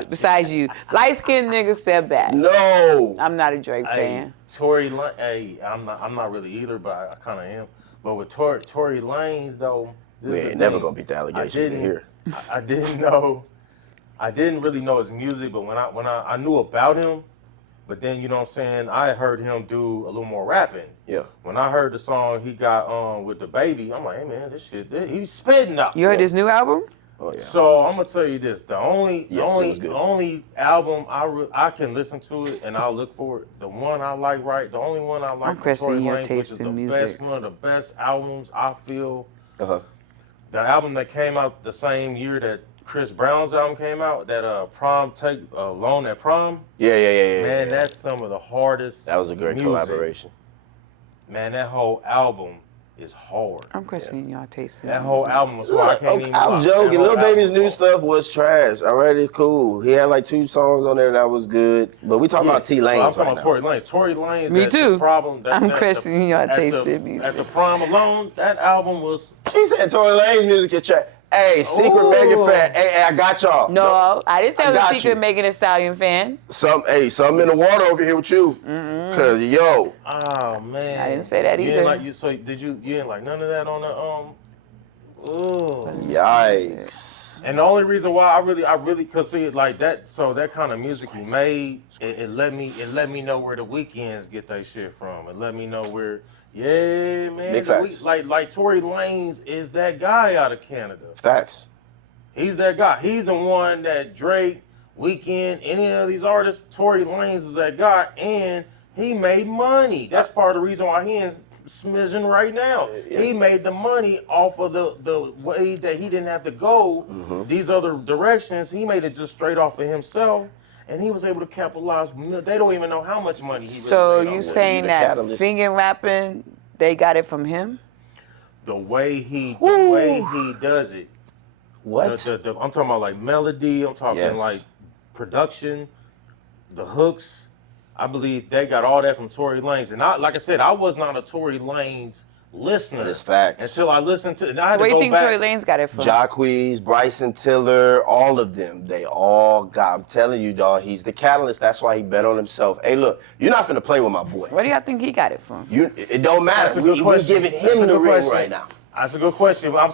Besides you. Light-skinned niggas step back. No. I'm not a Drake Hey, fan. Tory Lanez, hey, I'm not really either, but I kind of am. But with Tory Lanez, though... We ain't never gonna beat the allegations in here. I didn't know... I didn't really know his music, but when I knew about him, but then, you know what I'm saying, I heard him do a little more rapping. Yeah. When I heard the song he got with the baby, I'm like, hey man, this shit, he's spitting out. You heard his new album? Oh yeah. So I'm gonna tell you this: the only album I can listen to it and I'll look for it. The one I like, the only one I like I'm from Tory questioning your Lanez, which taste is in the music. best, one of the best albums I feel. Uh-huh. The album that came out the same year that Chris Brown's album came out, that Prom Take Loan at Prom. Yeah. Man, that's some of the hardest. That was a great music. collaboration. Man, that whole album is hard. I'm questioning y'all taste in That music. whole album was why I can't even I'm lie. joking. That whole Lil Baby's album new was stuff was trash. All right, it's cool. He had like 2 songs on there that was good. But we talking about T-Lane. Well, I'm talking about Tory Lanez. Tory Lanez. Me too. The problem. I'm questioning your taste in At music. the Prom alone, that album was. She said Tory Lane's music is trash. Hey, secret Ooh. Megan fan. Hey, I got y'all. No, I didn't say I was got a secret you. Megan Thee Stallion fan. Something in the water over here with you. Cause yo. Oh man. I didn't say that You either. didn't like you. So did you? You didn't like none of that on the Ooh. Yikes. And the only reason why I really could see it like that, so that kind of music he made, it let me know where the weekends get their shit from. It let me know where, yeah, man. Big facts. Like Tory Lanez is that guy out of Canada. Facts. He's that guy. He's the one that Drake, Weeknd, any of these artists, Tory Lanez is that guy, and he made money. That's part of the reason why he in smidgen right now. Yeah. He made the money off of the way that he didn't have to go these other directions. He made it just straight off of himself, and he was able to capitalize. They don't even know how much money he really So made you off of it. saying the that catalyst. singing, rapping, they got it from him? The way he does it. What? I'm talking about like melody. I'm talking Yes. like production, the hooks. I believe they got all that from Tory Lanez. And like I said, I was not a Tory Lanez listener. That's facts. Until I listened to it. I had Where to do you go think back. Tory Lanez got it from? Jacquees, Bryson Tiller, all of them. They all got, I'm telling you, dog, he's the catalyst. That's why he bet on himself. Hey, look, you're not finna play with my boy. Where do y'all think he got it from? It don't matter. That's a good We're question. giving That's a him the good ring question. right now. That's a good question. But I'm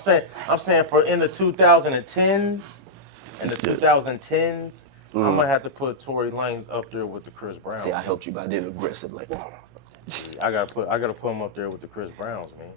saying for in the 2010s, I'm gonna have to put Tory Lanez up there with the Chris Browns. See, I helped you, but I did it aggressive like. I gotta put him up there with the Chris Browns, man.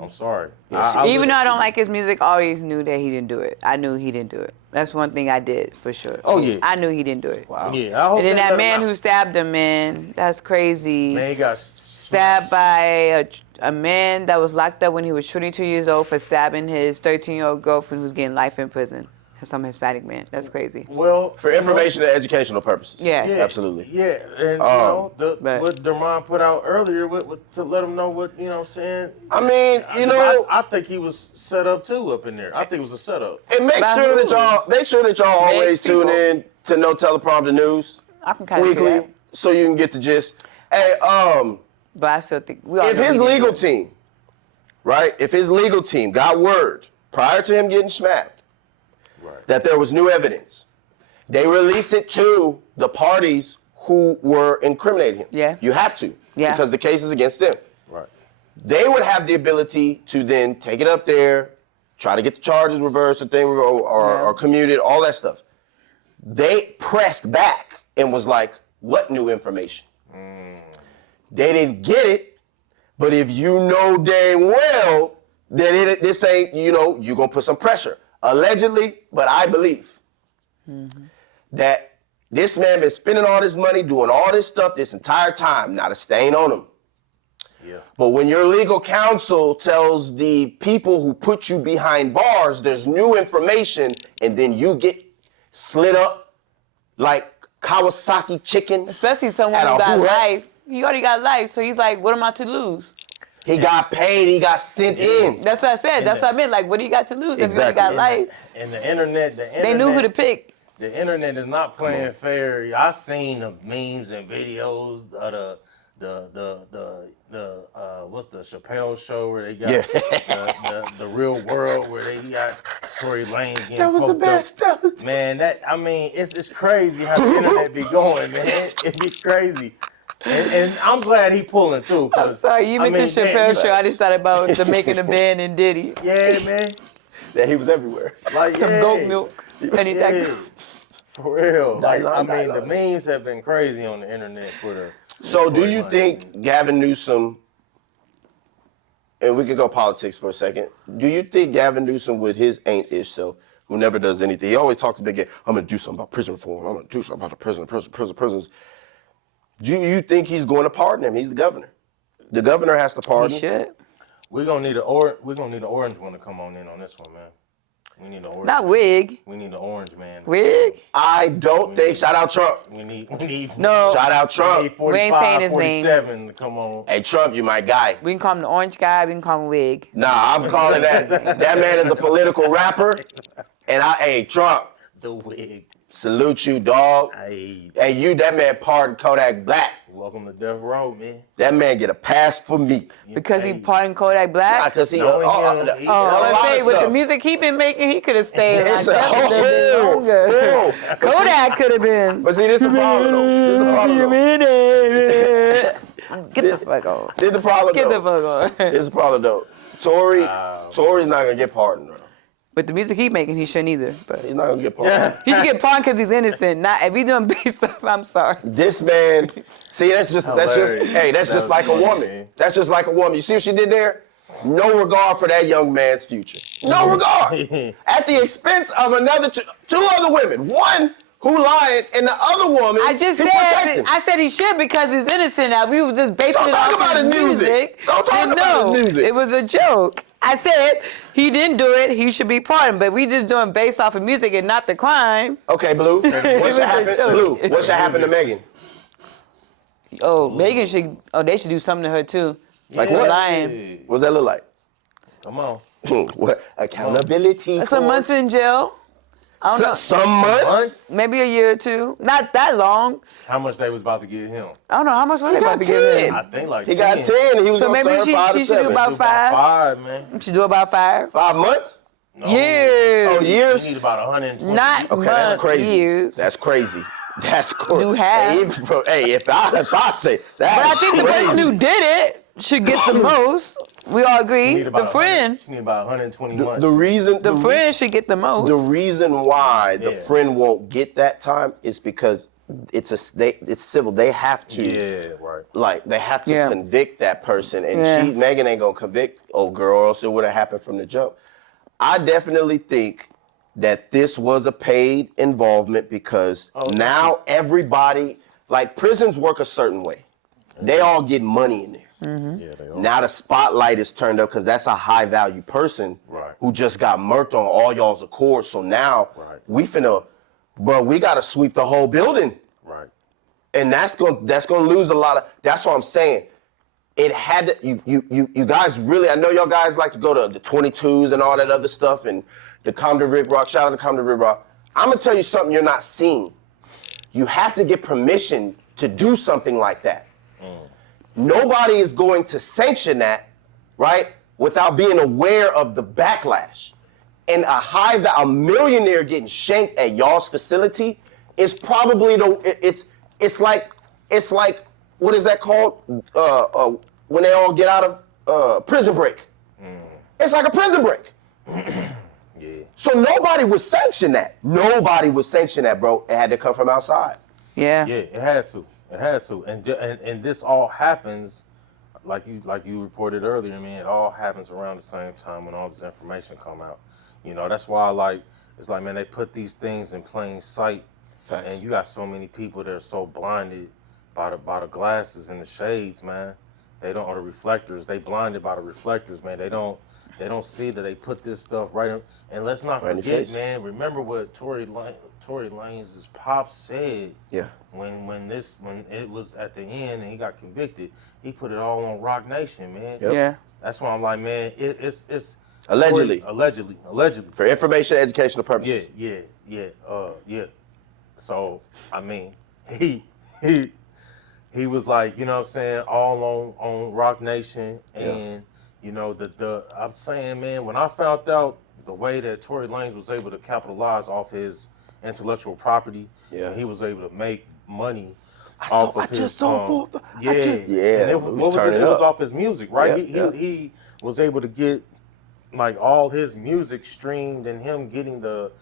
I'm sorry. Even though I don't like his music, I always knew that he didn't do it. I knew he didn't do it. That's one thing I did for sure. Oh, yeah. I knew he didn't do it. Wow. Yeah, I hope And then they that let him man out. who stabbed him, man, that's crazy. Man, he got Stabbed by a man that was locked up when he was 22 years old for stabbing his 13-year-old girlfriend who's getting life in prison. Some Hispanic man. That's crazy. Well, For information and educational purposes. Yeah. Absolutely. Yeah, and Right. what Dermon put out earlier to let him know what I'm saying. I mean, I think he was set up too up in there. I think it was a setup. and make By sure who? that y'all always tune people. in to No Teleprompter News I can kind of see weekly, that. so you can get the gist. Hey, But I still think we all if know his he didn't legal do it. team, right? If his legal team got word prior to him getting smacked that there was new evidence, they release it to the parties who were incriminating him. Yeah. You have to. Yeah. Because the case is against them. Right. They would have the ability to then take it up there, try to get the charges reversed or commuted, all that stuff. They pressed back and was like, what new information? They didn't get it, but if you know dang well that this ain't, you're going to put some pressure. Allegedly, but I believe that this man been spending all this money, doing all this stuff this entire time, not a stain on him. Yeah. But when your legal counsel tells the people who put you behind bars, there's new information, and then you get slid up like Kawasaki chicken. Especially someone at who a got hoorah. life. He already got life, so he's like, what am I to lose? He got paid, he got sent in. That's what I said. That's what I meant. Like, what do you got to lose if you already Exactly. got life? And the internet, They knew who to pick. The internet is not playing fair. I seen the memes and videos of the what's the Chappelle show where they got the real world where they got Tory Lanez getting That was the poked best. up. That was the Man, it's crazy how the internet be going, man. It be crazy. And I'm glad he pulling through. I'm sorry, you mentioned Chappelle show. I just thought about the making the band and Diddy. Yeah, man. that he was everywhere. Like, Some goat milk. Anything. Yeah. For real. Like, I mean, the dialogue. memes have been crazy on the internet for the. So do Tory you Lanez. think Gavin Newsom, and we could go politics for a second, do you think Gavin Newsom with his ain't-ish self, who never does anything, he always talks a big game, I'm going to do something about prison reform, I'm going to do something about the prisons. Do you think he's going to pardon him? He's the governor. The governor has to He pardon. should. We're gonna need an orange one to come on in on this one, man. We need an orange. Not wig. We need an orange man. Wig? I don't think, shout out Trump. We need. No. Shout out We Trump. need We ain't 45, saying his name. 47 to come on. Hey, Trump, you my guy. We can call him the orange guy. We can call him wig. Nah, I'm calling that man is a political rapper. And hey, Trump, The wig. salute you, dog. Hey, Hey, that man pardoned Kodak Black. welcome to Death Row, man. That man get a pass for me. Because he Hey. pardoned Kodak Black? Because he, No, a he lot did of I was say, with the stuff. music he been making, he could have stayed It's like a that a little bit whole- longer. whole- Kodak could have been. But see, this the problem though. This the problem though. Get the fuck on. This the problem Get the though. fuck on. This is the problem though. Tory's not gonna get pardoned, bro. With the music he making, he shouldn't either. But He's not gonna get pardoned. he should get pardoned because he's innocent. Not if he's doing base stuff. I'm sorry. This man, see, that's just Hilarious. like a That was woman. funny. That's just like a woman. You see what she did there? No regard for that young man's future. No regard. At the expense of another two other women. One who lied, and the other woman I just who said protected. I said he should because he's innocent now. We was just basing Don't it talk off about his his music. Don't talk then about his no, music. It was a joke. I said he didn't do it. He should be pardoned. But we just doing based off of music and not the crime. Okay, Blue. What was should a happen? joke. Blue. What should happen to Megan? Oh, Megan should. Oh, they should do something to her too. Like For what? lying. What's that look like? Come on. What? Accountability. Some course? months in jail. I don't know. Some months. Maybe a year or two. Not that long. How much they was about to give him? I don't know how much was they got about to give 10. him. I think like He got 10. And he was So gonna maybe serve she 5 to should do 7. about 5. 5, man. She do about 5 5 months? No. years. Oh, You years? need about 120. Not Okay, that's months, crazy. years. That's crazy. That's crazy. Do half. Hey, if I say that, But I think the person who did it should get the most. We all She agree. need about The friend, She need about 120 months. The reason the friend should get the most. the reason why the Yeah. friend won't get that time is because it's civil. They have to. Yeah, right. Like they have to Yeah. convict that person, and Yeah. Megan ain't gonna convict old girl, or else it would have happened from the jump. I definitely think that this was a paid involvement because now everybody, like prisons work a certain way. They all get money in there. Yeah, they are. Now the spotlight is turned up because that's a high value person Right. who just got murked on all y'all's accord. So now we gotta sweep the whole building. Right. And that's gonna lose a lot of. That's what I'm saying. It had to, you guys really. I know y'all guys like to go to the 22s and all that other stuff and the Compton Rip Rock. Shout out to Compton Rip Rock. I'm gonna tell you something you're not seeing. You have to get permission to do something like that. Nobody is going to sanction that, right, without being aware of the backlash. And a millionaire getting shanked at y'all's facility is probably it's like what is that called? When they all get out of prison break. It's like a prison break. Yeah. So nobody would sanction that. Nobody would sanction that, bro. It had to come from outside. Yeah. Yeah, it had to. It had to. And this all happens, like you reported earlier, man, it all happens around the same time when all this information come out. You know, that's why it's like, man, they put these things in plain sight. Facts. And you got so many people that are so blinded by the glasses and the shades, man. They don't, or the reflectors. They blinded by the reflectors, man. They don't see that they put this stuff right in. And let's not forget, man. Remember what Tory Lanez' pop said. Yeah. When it was at the end and he got convicted, he put it all on Rock Nation, man. Yep. Yeah. That's why I'm like, man, it's Allegedly. Allegedly. For information, educational purposes. Yeah. So, I mean, he was like, you know what I'm saying, all on Rock Nation. And, you know, I'm saying, man, when I found out the way that Tory Lanez was able to capitalize off his intellectual property, and he was able to make money off of his what was off his music, right? He was able to get like all his music streamed and him getting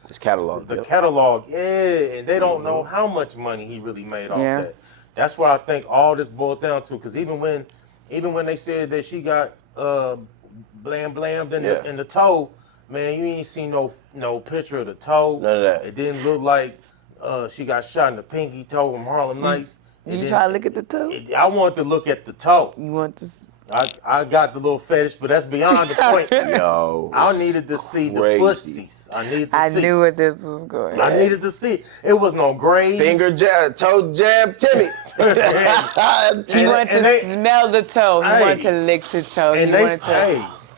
his catalog. Catalog, and they don't know how much money he really made off that. That's what I think all this boils down to. Because even when they said that she got blammed in the toe, man, you ain't seen no picture of the toe. None of that. It didn't look like she got shot in the pinky toe from Harlem Nights. You try to look at the toe? I want to look at the toe. You want to? I got the little fetish, but that's beyond the point. Yo, I needed to see the footsies. I knew where this was going. I needed to see. It was no grade. Finger jab, toe jab, Timmy. He wanted to smell the toe. He wanted to lick the toe. And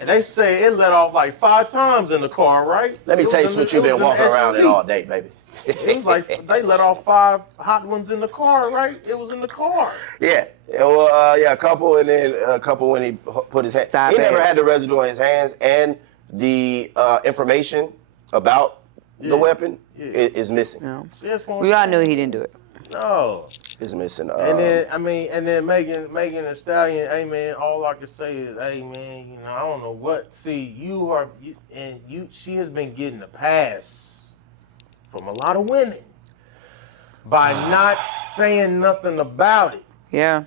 they say it let off like 5 times in the car, right? Let me tell you what you've been walking around in all day, baby. It was like they let off 5 hot ones in the car, right? It was in the car. Yeah. Well, a couple, and then a couple when he put his hand. He never had the residue on his hands, and the information about the weapon is missing. Yeah. See, we all knew he didn't do it. No. It's missing. And then Megan Thee Stallion, hey man, all I can say is, hey man, you know, I don't know what. See, she has been getting a pass from a lot of women by not saying nothing about it. Yeah.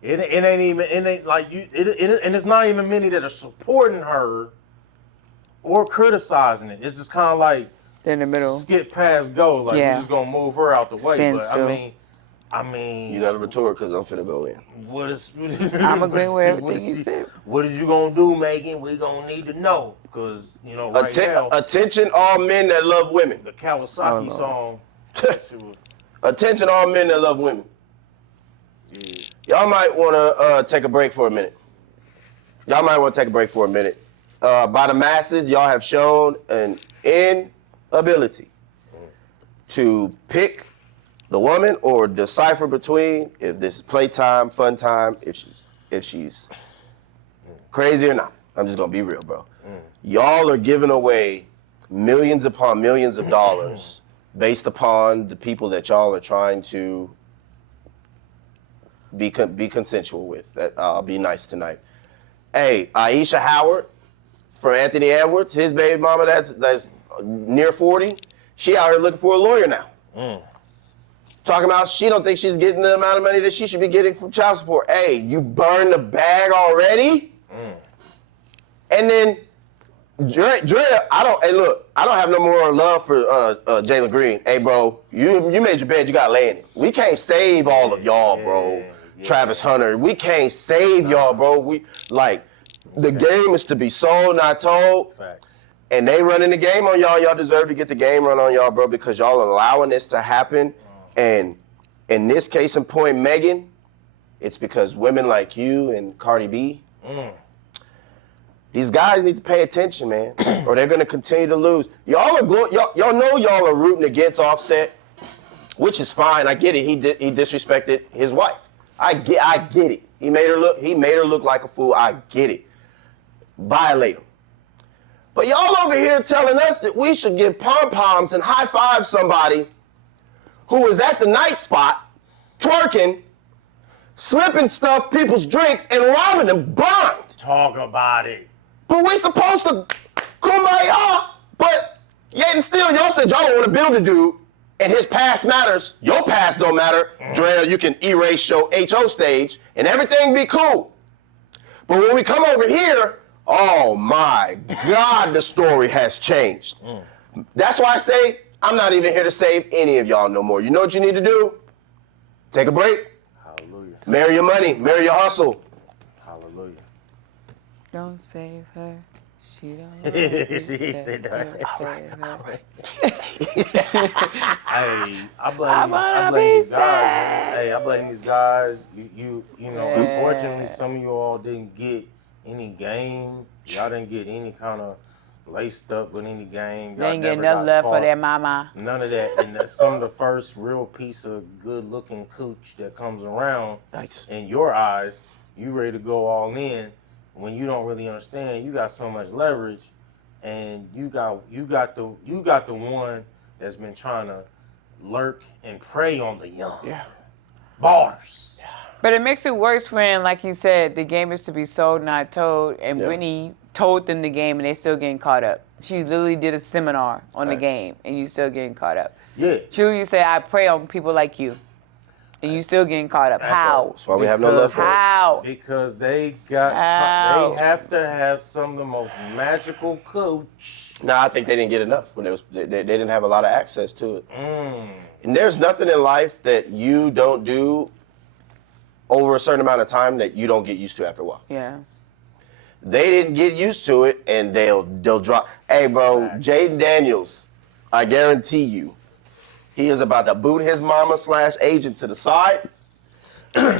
It ain't like you. And it's not even many that are supporting her or criticizing it. It's just kind of like in the middle. Skip past go. Like we're just gonna move her out the way. Stand but still. I mean. You got to retort because I'm finna go in. What is? I'm agreeing with everything you said. What is you gonna do, Megan? We gonna need to know because you know right now. Attention, all men that love women. The Kawasaki song. Attention, all men that love women. Yeah. Y'all might want to take a break for a minute. By the masses, y'all have shown an inability to pick the woman or decipher between if this is playtime, fun time, if she's crazy or not. I'm just gonna be real, bro. Y'all are giving away millions upon millions of dollars based upon the people that y'all are trying to be consensual with. I'll be nice tonight. Hey, Aisha Howard for Anthony Edwards, his baby mama that's near 40, she out here looking for a lawyer now. Talking about she don't think she's getting the amount of money that she should be getting from child support. Hey, you burned the bag already? And then Dre, I don't have no more love for Jalen Green. Hey, bro, you made your bed, you gotta lay in it. We can't save all of y'all, bro. Travis Hunter, we can't save y'all, bro. The game is to be sold, not told. Facts. And they running the game on y'all. Y'all deserve to get the game run on y'all, bro, because y'all allowing this to happen. And in this case in point, Megan, it's because women like you and Cardi B, these guys need to pay attention, man, or they're gonna continue to lose. Y'all know y'all are rooting against Offset, which is fine. I get it. He disrespected his wife. I get it. He made her look like a fool. I get it. Violate him. But y'all over here telling us that we should give pom-poms and high-five somebody who was at the night spot, twerking, slipping stuff people's drinks, and robbing them blind. Talk about it. But we supposed to kumbaya, but yet and still y'all said y'all don't want to build a dude, and his past matters. Your past don't matter. Dre, you can erase your HO stage, and everything be cool. But when we come over here, oh my God, the story has changed. That's why I say, I'm not even here to save any of y'all no more. You know what you need to do? Take a break. Hallelujah. Marry your money. Marry your hustle. Hallelujah. Don't save her. She don't. She said that. Hey, I blame these guys. Man. Hey, I blame these guys. You know, unfortunately, some of you all didn't get any game. Y'all didn't get any kind of laced up with any game. They ain't getting enough love for their mama. None of that. And that's some of the first real piece of good-looking cooch that comes around. Nice. In your eyes, you ready to go all in when you don't really understand. You got so much leverage, and you got the one that's been trying to lurk and prey on the young. Yeah. Bars. Yeah. But it makes it worse when, like you said, the game is to be sold, not told, and Brittany told them the game and they still getting caught up. She literally did a seminar on the game and you still getting caught up. Yeah. She literally said, I prey on people like you. And you still getting caught up. How? That's why we have no love for it. How? Because they have to have some of the most magical coach. No, I think they didn't get enough when they didn't have a lot of access to it. And there's nothing in life that you don't do over a certain amount of time that you don't get used to after a while. Yeah. They didn't get used to it, and they'll drop. Hey, bro, Jaden Daniels, I guarantee you, he is about to boot his mama / agent to the side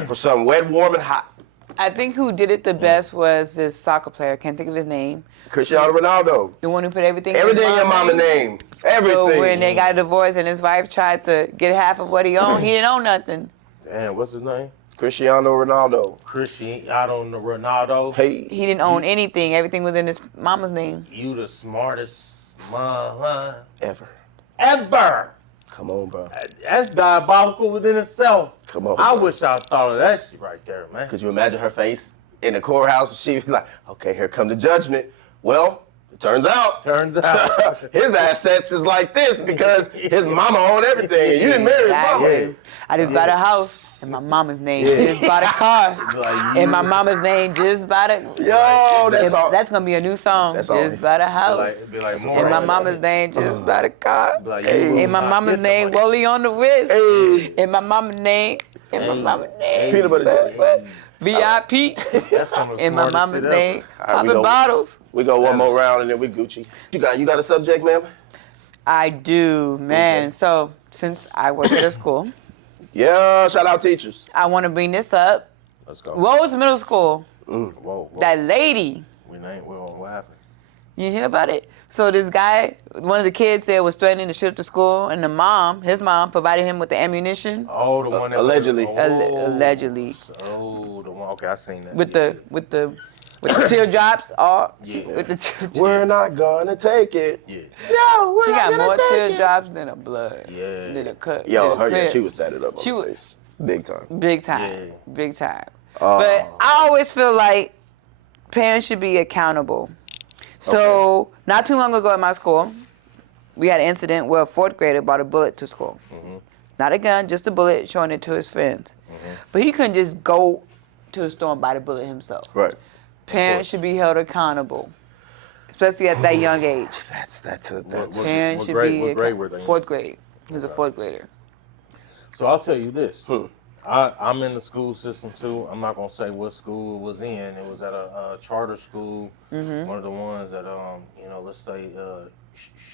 for some wet, warm, and hot. I think who did it the best was this soccer player. Can't think of his name. Cristiano Ronaldo. The one who put everything in your mama's name. Everything. So when they got a divorce and his wife tried to get half of what he owned, he didn't own nothing. Damn, what's his name? Cristiano Ronaldo. Cristiano Ronaldo. Hey. He didn't own anything. Everything was in his mama's name. You the smartest mama ever. Come on, bro. That's diabolical within itself. Come on. I bro. wish I thought of that shit right there, man. Could you imagine her face in the courthouse? She was like, okay, here come the judgment. Well, it turns out his assets is like this because his mama owned everything and you didn't marry his mama. Yeah. I just bought a house in my mama's name. Just bought a car in my mama's name. Just bought a. Yo, that's gonna be a new song. That's just bought a house in my mama's name. Just bought a car in my mama's name. Rollie on the wrist in my mama's name. In my mama's name. Peanut butter jelly. VIP in my mama's name. Popping bottles. We go one more round and then we Gucci. You got a subject, ma'am? I do, man. Okay. So since I work at a school. Yeah, shout out teachers. I want to bring this up. Let's go. Rose Middle School. Whoa. That lady. What happened? You hear about it? So this guy, one of the kids there was threatening to shoot up the school, and his mom provided him with the ammunition. Oh, the one that allegedly. Allegedly. Oh, the one. Okay, I seen that. With the teardrops. With the teardrops. We're not gonna take it. Yeah. No, we're she not got gonna more take teardrops than a blood. Yeah. Than a cut. Yo, she was tatted up. She was big time. Big time. Yeah. Big time. But I always feel like parents should be accountable. So, not too long ago at my school, we had an incident where a 4th grader brought a bullet to school. Not a gun, just a bullet, showing it to his friends. But he couldn't just go to the store and buy the bullet himself. Right. Parents should be held accountable, especially at that young age. That's Parents should grade- be what grade were they in? 4th grade. He was a 4th grader. So I'll tell you this. I'm in the school system too. I'm not gonna say what school it was in. It was at a charter school, one of the ones that let's say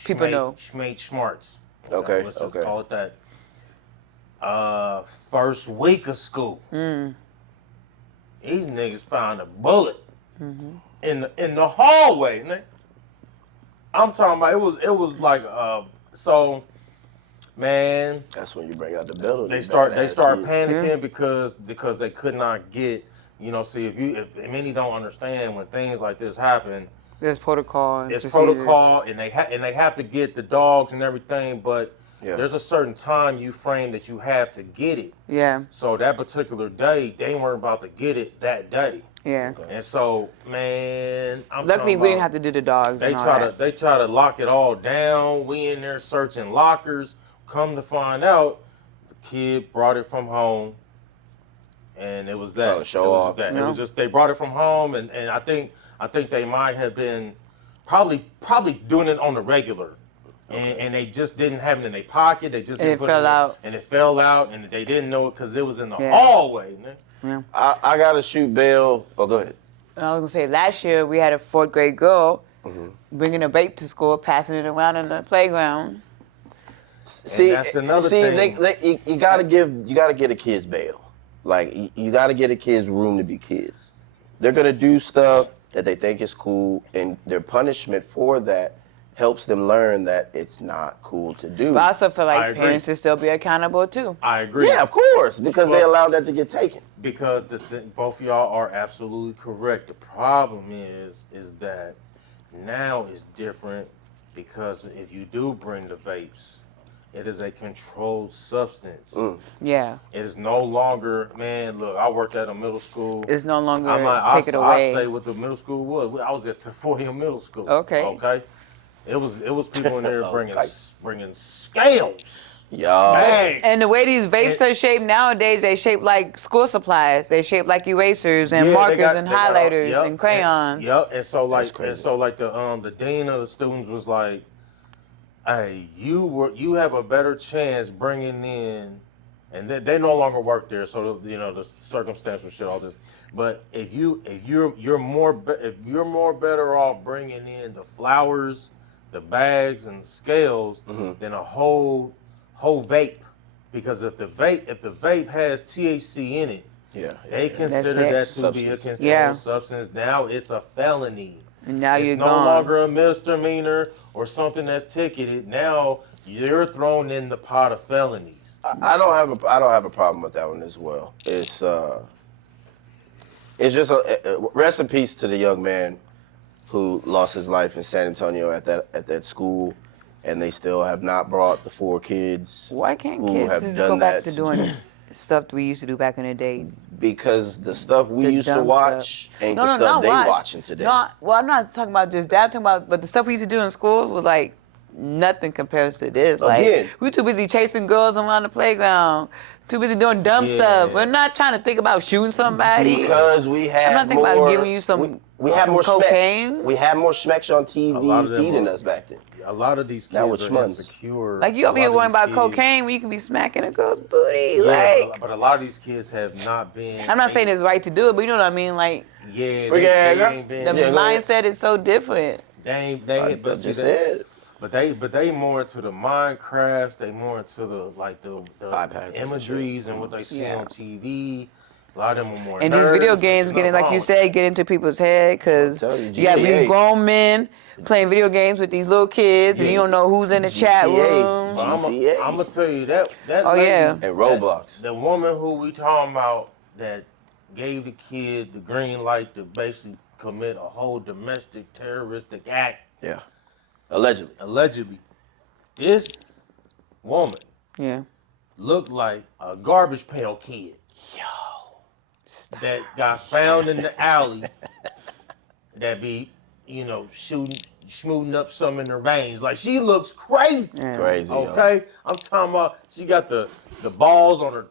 People know. Schmate Smarts. Okay, Let's just okay. call it that. First week of school, these niggas found a bullet in the hallway. I'm talking about it was like so. Man, That's when you bring out the building. they start panicking because they could not get, see if many don't understand when things like this happen, There's protocol. And it's procedures. protocol and they have to get the dogs and everything, but there's a certain time you frame that you have to get it. Yeah, So that particular day, they weren't about to get it that day. yeah. And so, man, Luckily, we didn't have to do the dogs. They and all try that. to lock it all down. We in there searching lockers. Come to find out, the kid brought it from home, and it was that. Trying to show it was off. That. No. It was just they brought it from home, and I think they might have been probably doing it on the regular, and they just didn't have it in their pocket. They just And didn't it put fell in- out. and it fell out, and they didn't know it because it was in the Yeah. hallway. Man. I gotta shoot bail. Oh, go ahead. And I was gonna say last year we had a 4th grade girl bringing a vape to school, passing it around in the playground. See, that's another see, thing. you gotta get a kid's bail. Like you gotta get a kid's room to be kids. They're gonna do stuff that they think is cool, and their punishment for that helps them learn that it's not cool to do. But I also feel I like agree. parents should still be accountable too. I agree. Yeah, of course, because they Well- allowed that to get taken. Because both of y'all are absolutely correct. The problem is that now it's different because if you do bring the vapes, it is a controlled substance. Yeah, It is no longer, man, look, I worked at a middle school. it's no longer I take it away. say what the middle school was. I was at Fortium Middle School. Okay. Okay. It was people in there bringing scales. Y'all. Bags. And the way these vapes are shaped nowadays, they shape like school supplies. They shape like erasers and Yeah, they markers got- and they got all- highlighters yep, and crayons. Yep, and so like crazy. the dean of the students was like, "Hey, you have a better chance bringing in," and they no longer work there, so the circumstantial shit, all this. But if you're more better off bringing in the flowers, the bags, and the scales than a whole vape, because if the vape has THC in it, they consider that That's to be a Substance. controlled Yeah. substance. Now it's a felony. And now It's you're no gone. longer a misdemeanor or something that's ticketed. Now you're thrown in the pot of felonies. I don't have a problem with that one as well. It's just rest in peace to the young man who lost his life in San Antonio at that school, and they still have not brought the 4 kids. Why can't who kids have just done go back that to doing stuff we used to do back in the day? Because the stuff we The used to dumb watch stuff. ain't the stuff they watching today. No, well, I'm not talking about just that. I'm talking about, but the stuff we used to do in school was like nothing compares to this. Again. Like we too busy chasing girls around the playground, too busy doing dumb Yeah. stuff. We're not trying to think about shooting somebody. Because we had I'm not thinking more, about giving you some we had some more cocaine. Schmecks. We had more Schmecks on A TV lot of them feeding were- us back then. A lot of these kids Now with are schmunz. insecure. Like you over here worrying about cocaine when you can be smacking a girl's booty. Like but a lot of these kids have not been. I'm not saying it's right to do it, but you know what I mean. Like Yeah, Freak ass girl. ain't been. the Yeah, go ahead. mindset is so different. They ain't. I But see, just said. But they more into the Minecrafts. They more into the iPads and imageries and what they see Yeah. on TV. A lot of them are more. And these video nerds, games which is getting, nothing like you wrong said, get into people's head because I'm telling you, you got these GTA. grown men playing video games with these little kids, and you Yeah. don't know who's in the chat GTA. room. with it. GTA. I'm gonna tell you that. Oh, lady, yeah. And Roblox. The woman who we talking about that gave the kid the green light to basically commit a whole domestic terroristic act, Yeah. Allegedly. allegedly. This woman Yeah. looked like a garbage pail kid Stop. that got found in the alley that be, shooting up some in her veins. Like, she looks crazy. Yeah. Crazy. Okay? I'm talking about she got the balls on her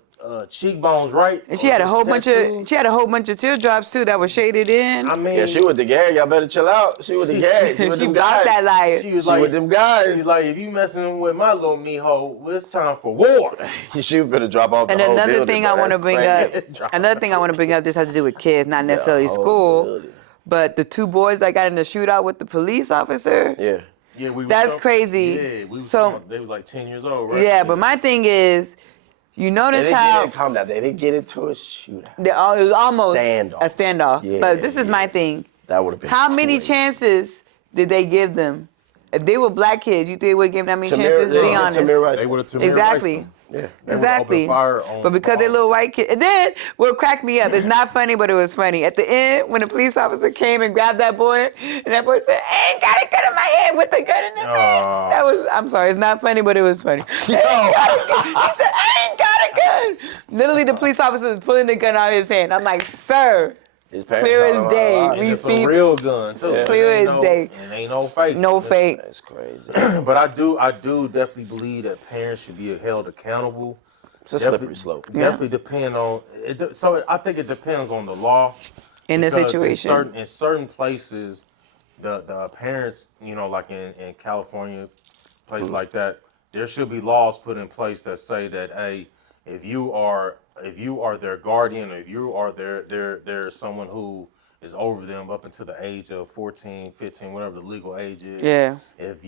cheekbones, right? And she had a whole bunch Tattoo. of teardrops too that were shaded in. I mean, Yeah, she with the gang. Y'all better chill out. She with the gang. She with She them bought guys. that life. she was She like, with them guys. she's like, if you messing with my little mijo, well, it's time for war. She finna drop off the And whole another building, thing bro. I want to That's bring crazy. up, another thing I want to bring up, this has to do with kids, not necessarily whole school, building. but the 2 boys that got in the shootout with the police officer. Yeah. Yeah, we was That's talking- crazy. Yeah, we was So- talking- they was like 10 years old, right? Yeah, but my thing is, you They notice didn't how calm down. They didn't get into a shootout. it was almost Standoff. a standoff. Yeah, But this is my thing. That would have been How many crazy. chances did they give them? If they were black kids, you think they would have given that many chances? yeah, Be honest. Tamir Rice. They would have Exactly. Yeah. Exactly. Fire on But because they're all. little white kids. And then what cracked me up, it's not funny, but it was funny. At the end, when the police officer came and grabbed that boy, and that boy said, I ain't got a gun in my head with the gun in his Aw. head. That was, I'm sorry, it's not funny, but it was funny. I ain't got a gun. He said, I ain't got a gun. Literally, the police officer was pulling the gun out of his hand. I'm like, sir, His parents Clear taught as him day. how to lie. We And it's see- a real gun too. Yeah. Clear It ain't as no- day. It ain't no fake. no fake. That's crazy. But I do definitely believe that parents should be held accountable. It's a slippery slope. Definitely depend on it. So I think it depends on the law. In the because situation. In certain places, the parents, like in California, places like that, there should be laws put in place that say that, hey, if you are their guardian, or if you are their someone who is over them up until the age of 14, 15, whatever the legal age is. Yeah. If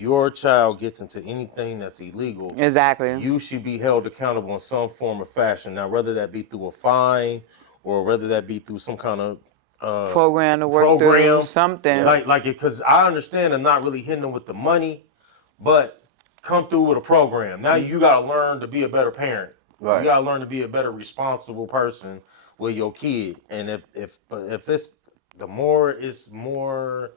your child gets into anything that's illegal, Exactly. you should be held accountable in some form or fashion. Now, whether that be through a fine or whether that be through some kind of Program to work through, something. like it, because I understand them not really hitting them with the money, but come through with a program. Now you got to learn to be a better parent. Right. You got to learn to be a better responsible person with your kid. And if it's the more it's more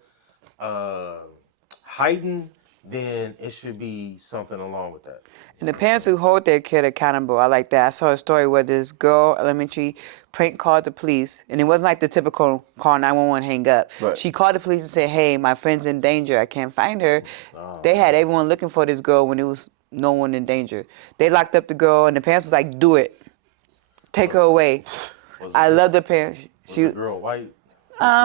heightened, then it should be something along with that. And the parents who hold their kid accountable, I like that. I saw a story where this girl, elementary, prank called the police, and it wasn't like the typical call 911, hang up. Right. She called the police and said, hey, my friend's in danger, I can't find her. They had everyone looking for this girl when there was no one in danger. They locked up the girl, and the parents was like, do it. Take her away. I love the parents. Was She, the girl white?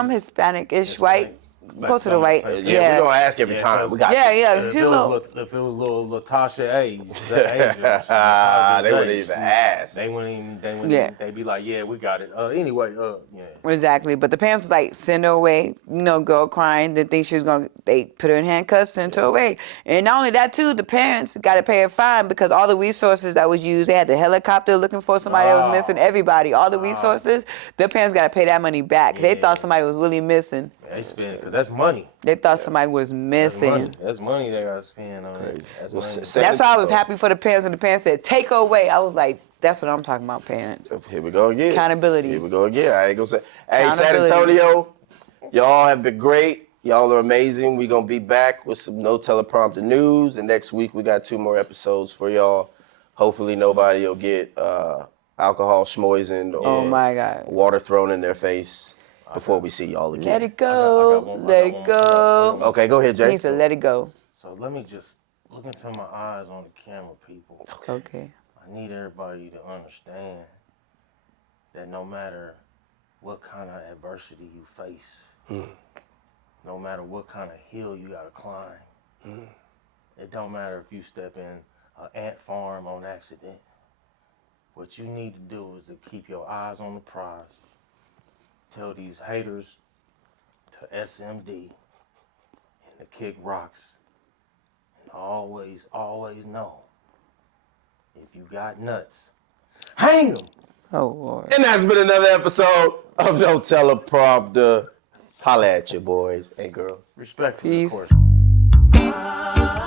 Hispanic-ish, white. Go to the Something right. like that. Yeah, we're gonna ask every Yeah, time. We got Yeah, you. yeah. If She's it, a little, was, if it was little Latasha Age, Asian, They wouldn't even ask. They wouldn't even, Yeah. they'd be like, yeah, we got it. Anyway, yeah. exactly. But the parents was like, send her away. Girl crying. Didn't think she was going to, they put her in handcuffs, sent her away. And not only that, too, the parents got to pay a fine because all the resources that was used, they had the helicopter looking for somebody that was missing, everybody, all the resources, the parents got to pay that money back. They thought somebody was really missing. They spend it because that's money. They thought somebody was missing. That's money they got to spend on it. That's Well, money. say- That's why I was happy for the parents, and the parents said, take her away. I was like, that's what I'm talking about, parents. Here we go again. Accountability. Here we go again. I ain't gonna say. Hey, San Accountability. Antonio, y'all have been great. Y'all are amazing. We gonna be back with some no teleprompter news, and next week we got 2 more episodes for y'all. Hopefully nobody will get alcohol schmoisoned or Oh, my God. water thrown in their face before we see y'all again. Let it go. I got Let it one. go. Okay, go ahead, He Jay. needs to let it go. So let me just look into my eyes on the camera, people. Okay. I need everybody to understand that no matter what kind of adversity you face, no matter what kind of hill you gotta climb, it don't matter if you step in an ant farm on accident. What you need to do is to keep your eyes on the prize. Tell these haters to SMD and to kick rocks. And always, always know, if you got nuts, hang them. Oh, Lord. And that's been another episode of No Teleprompter. Holla at you, boys and girls. Respectfully, of Peace. course.